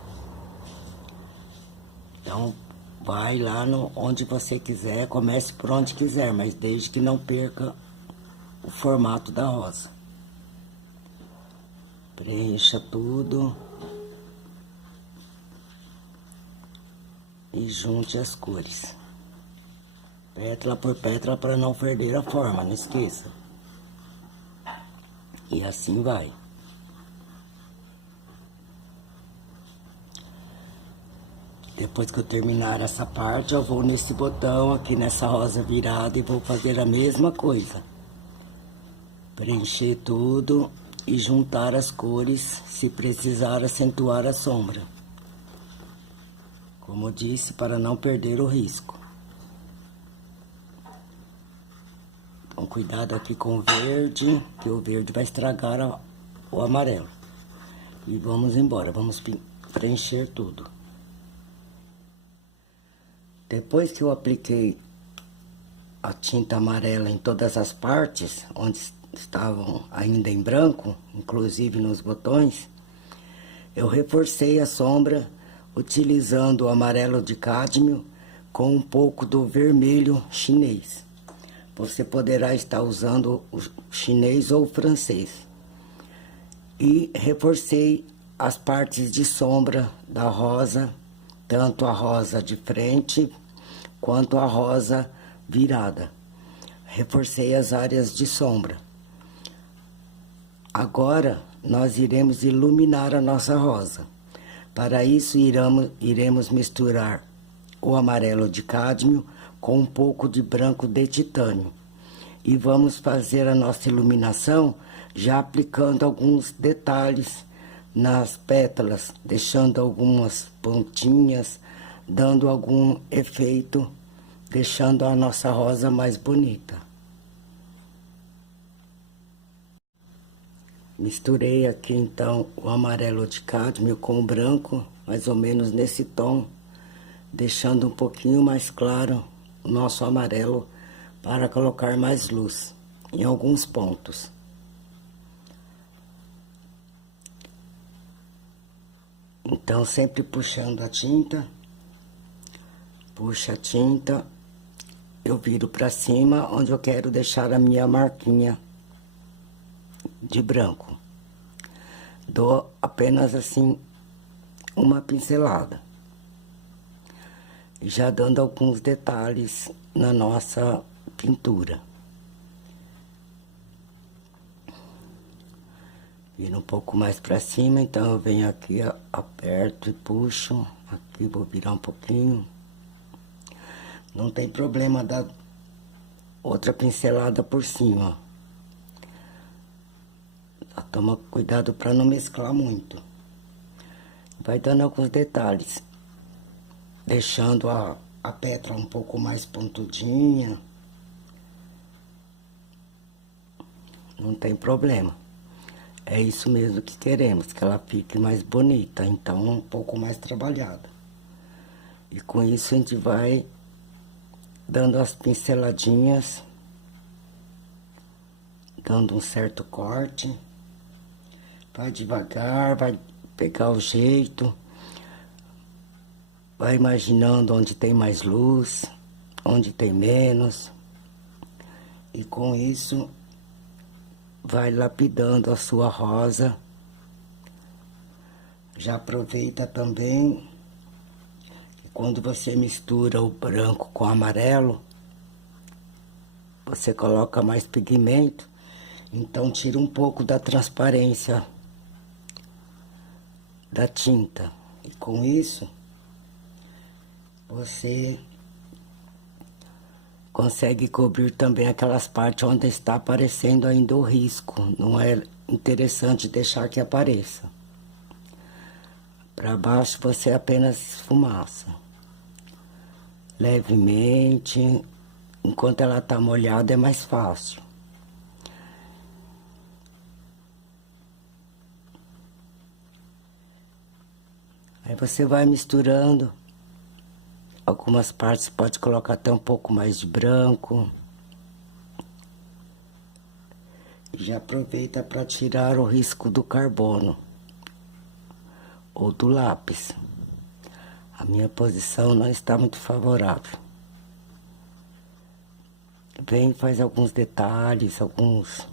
Então, vai lá onde você quiser, comece por onde quiser, mas desde que não perca o formato da rosa. Preencha tudo. E junte as cores. Pétala por pétala para não perder a forma, não esqueça. E assim vai. Depois que eu terminar essa parte, eu vou nesse botão aqui, nessa rosa virada, e vou fazer a mesma coisa. Preencher tudo e juntar as cores, se precisar acentuar a sombra. Como eu disse, para não perder o risco. Então, cuidado aqui com o verde, que o verde vai estragar o amarelo. E vamos embora, vamos preencher tudo. Depois que eu apliquei a tinta amarela em todas as partes, onde estavam ainda em branco, inclusive nos botões, eu reforcei a sombra utilizando o amarelo de cádmio com um pouco do vermelho chinês. Você poderá estar usando o chinês ou o francês. E reforcei as partes de sombra da rosa, tanto a rosa de frente quanto a rosa virada. Reforcei as áreas de sombra. Agora, nós iremos iluminar a nossa rosa. Para isso, iremos misturar o amarelo de cádmio com um pouco de branco de titânio. E vamos fazer a nossa iluminação já aplicando alguns detalhes nas pétalas, deixando algumas pontinhas, dando algum efeito, deixando a nossa rosa mais bonita. Misturei aqui então o amarelo de cádmio com o branco, mais ou menos nesse tom, deixando um pouquinho mais claro o nosso amarelo para colocar mais luz em alguns pontos. Então, sempre puxando a tinta, puxa a tinta eu viro para cima, onde eu quero deixar a minha marquinha de branco. Dou apenas assim uma pincelada, já dando alguns detalhes na nossa pintura. Viro um pouco mais para cima, então eu venho aqui, aperto e puxo. Aqui vou virar um pouquinho. Não tem problema dar outra pincelada por cima. Só toma cuidado para não mesclar muito. Vai dando alguns detalhes, deixando a pétala um pouco mais pontudinha. Não tem problema. É isso mesmo que queremos, que ela fique mais bonita, então um pouco mais trabalhada. E com isso a gente vai dando as pinceladinhas, dando um certo corte. Vai devagar, vai pegar o jeito, vai imaginando onde tem mais luz, onde tem menos. E com isso, vai lapidando a sua rosa. Já aproveita também que quando você mistura o branco com o amarelo, você coloca mais pigmento, então tira um pouco da transparência da tinta. E com isso, você consegue cobrir também aquelas partes onde está aparecendo ainda o risco. Não é interessante deixar que apareça. Para baixo você apenas esfumaça. Levemente, enquanto ela está molhada é mais fácil. Aí você vai misturando. Algumas partes pode colocar até um pouco mais de branco. E já aproveita para tirar o risco do carbono ou do lápis. A minha posição não está muito favorável. Vem e faz alguns detalhes, alguns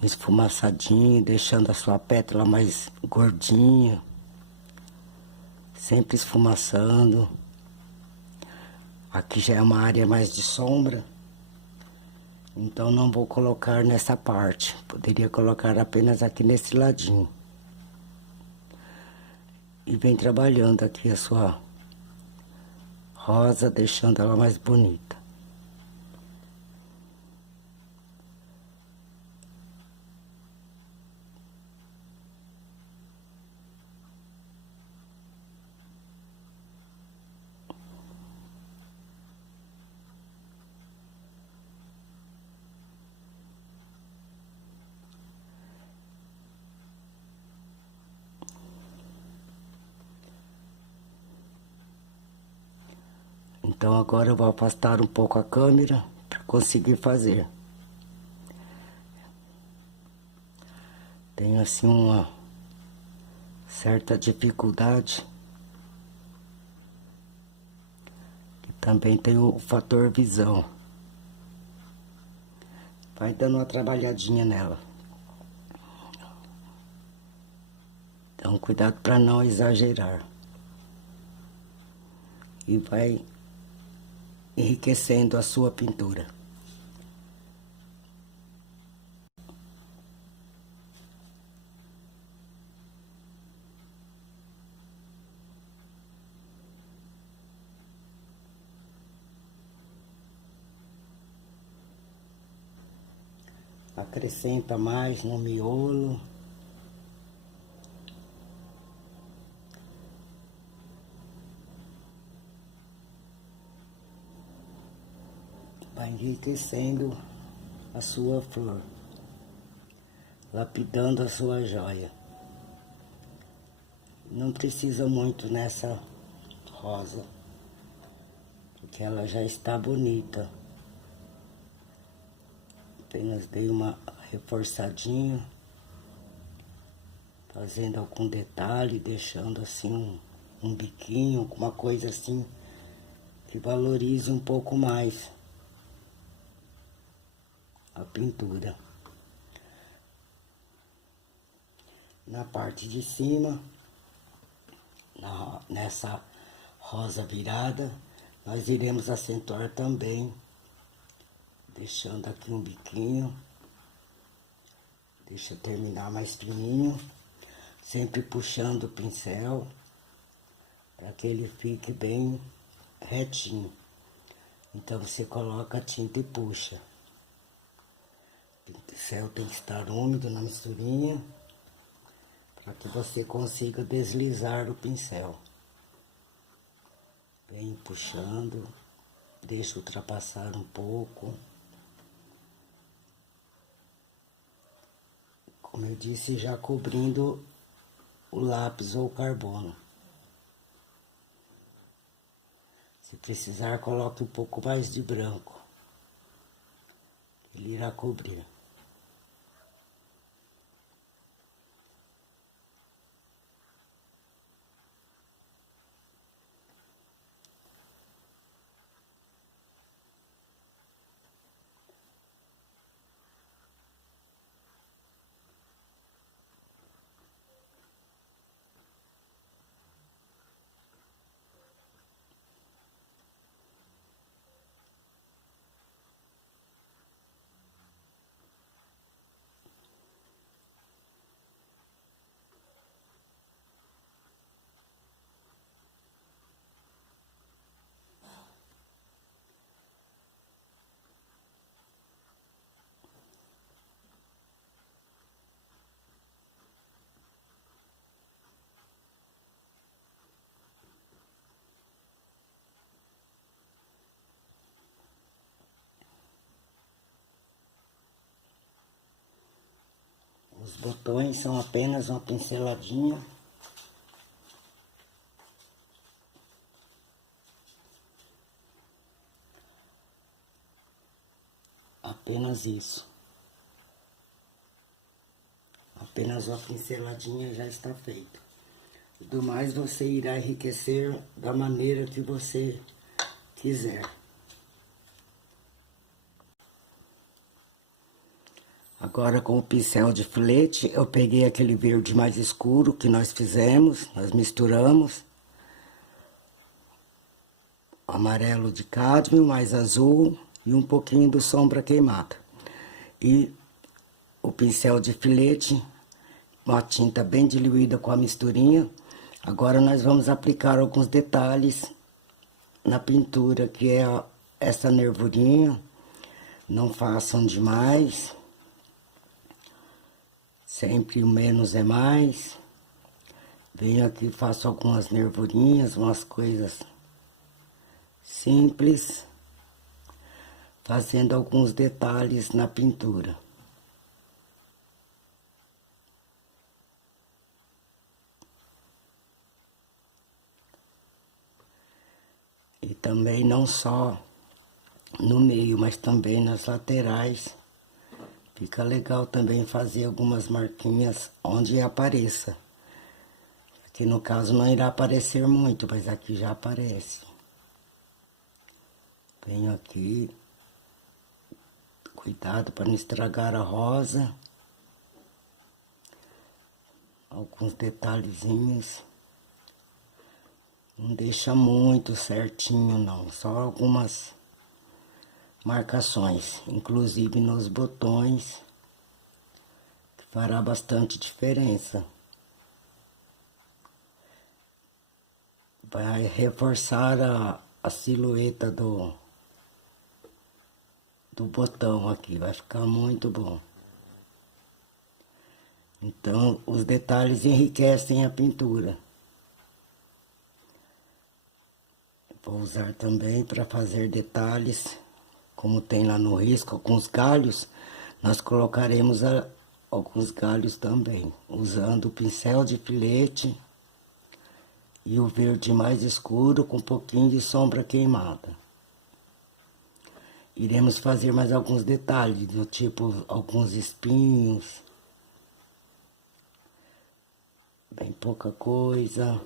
um esfumaçadinho, deixando a sua pétala mais gordinha. Sempre esfumaçando. Aqui já é uma área mais de sombra, então não vou colocar nessa parte. Poderia colocar apenas aqui nesse ladinho. E vem trabalhando aqui a sua rosa, deixando ela mais bonita. Então agora eu vou afastar um pouco a câmera para conseguir fazer. Tenho assim uma certa dificuldade. E também tem o fator visão. Vai dando uma trabalhadinha nela. Então cuidado para não exagerar. E vai enriquecendo a sua pintura. Acrescenta mais no miolo. Vai enriquecendo a sua flor, lapidando a sua joia. Não precisa muito nessa rosa, porque ela já está bonita. Apenas dei uma reforçadinha, fazendo algum detalhe, deixando assim um biquinho, uma coisa assim que valorize um pouco mais a pintura. Na parte de cima, nessa rosa virada, nós iremos acentuar também, deixando aqui um biquinho. Deixa eu terminar mais fininho, sempre puxando o pincel, para que ele fique bem retinho. Então, você coloca a tinta e puxa. O pincel tem que estar úmido na misturinha, para que você consiga deslizar o pincel. Vem puxando, deixa ultrapassar um pouco. Como eu disse, já cobrindo o lápis ou o carbono. Se precisar, coloque um pouco mais de branco. Ele irá cobrir. Os botões são apenas uma pinceladinha. Apenas isso. Apenas uma pinceladinha já está feito. Do mais, você irá enriquecer da maneira que você quiser. Agora, com o pincel de filete, eu peguei aquele verde mais escuro que nós fizemos, nós misturamos. Amarelo de cádmio, mais azul e um pouquinho do sombra queimada. E o pincel de filete, uma tinta bem diluída com a misturinha. Agora nós vamos aplicar alguns detalhes na pintura, que é essa nervurinha. Não façam demais. Sempre o menos é mais. Venho aqui, faço algumas nervurinhas, umas coisas simples, fazendo alguns detalhes na pintura. E também não só no meio, mas também nas laterais. Fica legal também fazer algumas marquinhas onde apareça. Aqui no caso não irá aparecer muito, mas aqui já aparece. Venho aqui, cuidado para não estragar a rosa. Alguns detalhezinhos. Não deixa muito certinho não, só algumas marcações, inclusive nos botões, que fará bastante diferença. Vai reforçar a silhueta do botão aqui, vai ficar muito bom. Então, os detalhes enriquecem a pintura. Vou usar também para fazer detalhes, como tem lá no risco, alguns galhos, nós colocaremos alguns galhos também, usando o pincel de filete e o verde mais escuro com um pouquinho de sombra queimada. Iremos fazer mais alguns detalhes, do tipo alguns espinhos, bem pouca coisa.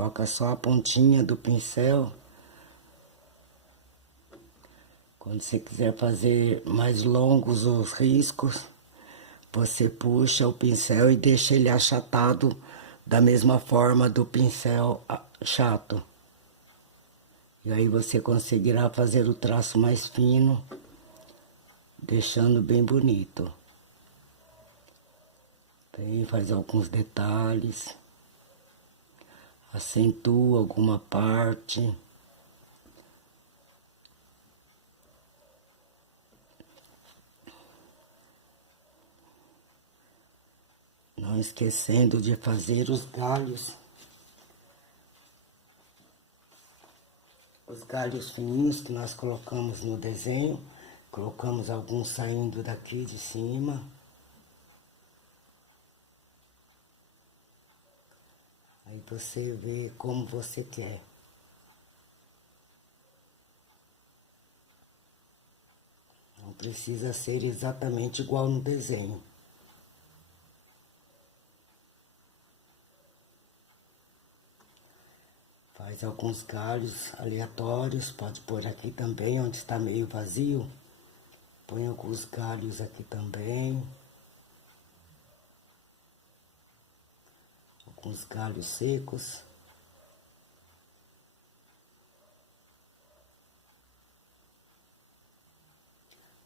foca só a pontinha do pincel. Quando você quiser fazer mais longos os riscos, você puxa o pincel e deixa ele achatado da mesma forma do pincel chato. E aí você conseguirá fazer o traço mais fino, deixando bem bonito. Tem, faz alguns detalhes, acentua alguma parte. Não esquecendo de fazer os galhos. Os galhos fininhos que nós colocamos no desenho. Colocamos alguns saindo daqui de cima. Aí você vê como você quer. Não precisa ser exatamente igual no desenho. Faz alguns galhos aleatórios, pode pôr aqui também, onde está meio vazio. Põe alguns galhos aqui também. Alguns galhos secos.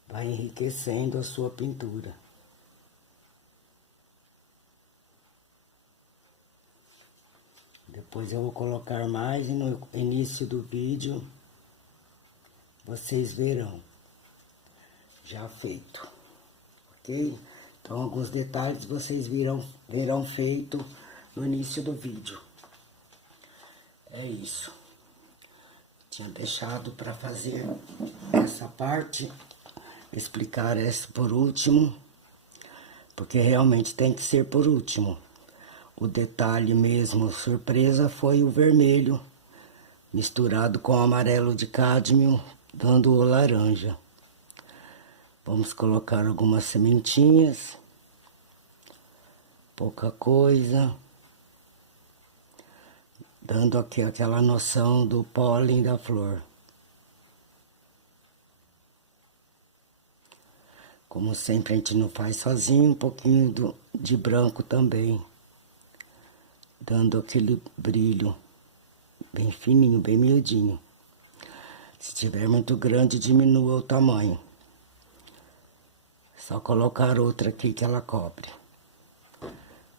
Vai enriquecendo a sua pintura. Depois eu vou colocar mais e no início do vídeo vocês verão já feito, ok? Então alguns detalhes vocês verão feito no início do vídeo. É isso. Tinha deixado para fazer essa parte, explicar essa por último, porque realmente tem que ser por último. O detalhe mesmo, surpresa, foi o vermelho, misturado com o amarelo de cádmio, dando o laranja. Vamos colocar algumas sementinhas, pouca coisa, dando aqui aquela noção do pólen da flor. Como sempre a gente não faz sozinho, um pouquinho de branco também. Dando aquele brilho bem fininho, bem miudinho. Se tiver muito grande, diminua o tamanho. Só colocar outra aqui que ela cobre.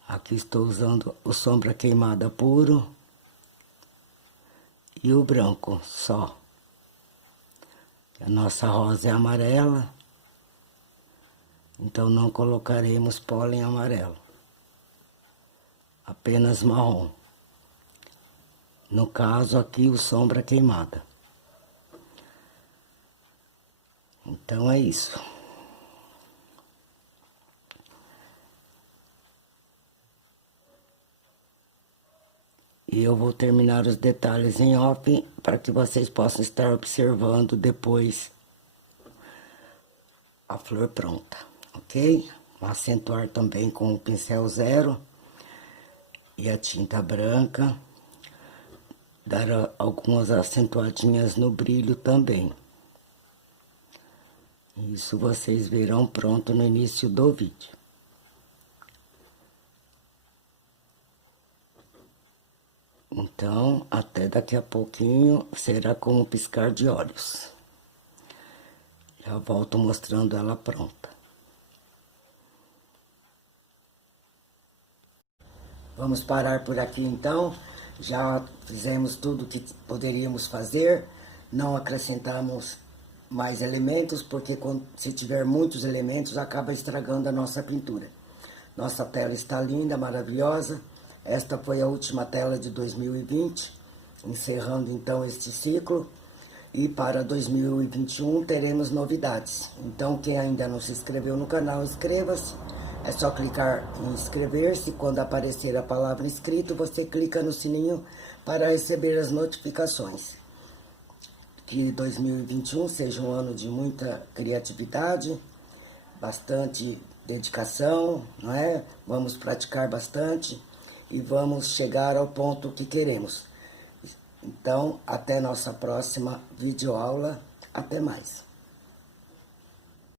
Aqui estou usando o sombra queimada puro e o branco só. A nossa rosa é amarela, então não colocaremos pólen amarelo. Apenas marrom. No caso aqui, o sombra queimada. Então é isso. E eu vou terminar os detalhes em off para que vocês possam estar observando depois a flor pronta, ok? Vou acentuar também com o pincel 0 e a tinta branca, dar algumas acentuadinhas no brilho também. Isso vocês verão pronto no início do vídeo. Então, até daqui a pouquinho, será como piscar de olhos. Já volto mostrando ela pronta. Vamos parar por aqui então. Já fizemos tudo que poderíamos fazer. Não acrescentamos mais elementos, porque se tiver muitos elementos, acaba estragando a nossa pintura. Nossa tela está linda, maravilhosa. Esta foi a última tela de 2020, encerrando então este ciclo. E para 2021 teremos novidades. Então, quem ainda não se inscreveu no canal, inscreva-se. É só clicar em inscrever-se. Quando aparecer a palavra inscrito, você clica no sininho para receber as notificações. Que 2021 seja um ano de muita criatividade, bastante dedicação, não é? Vamos praticar bastante e vamos chegar ao ponto que queremos. Então, até nossa próxima videoaula. Até mais.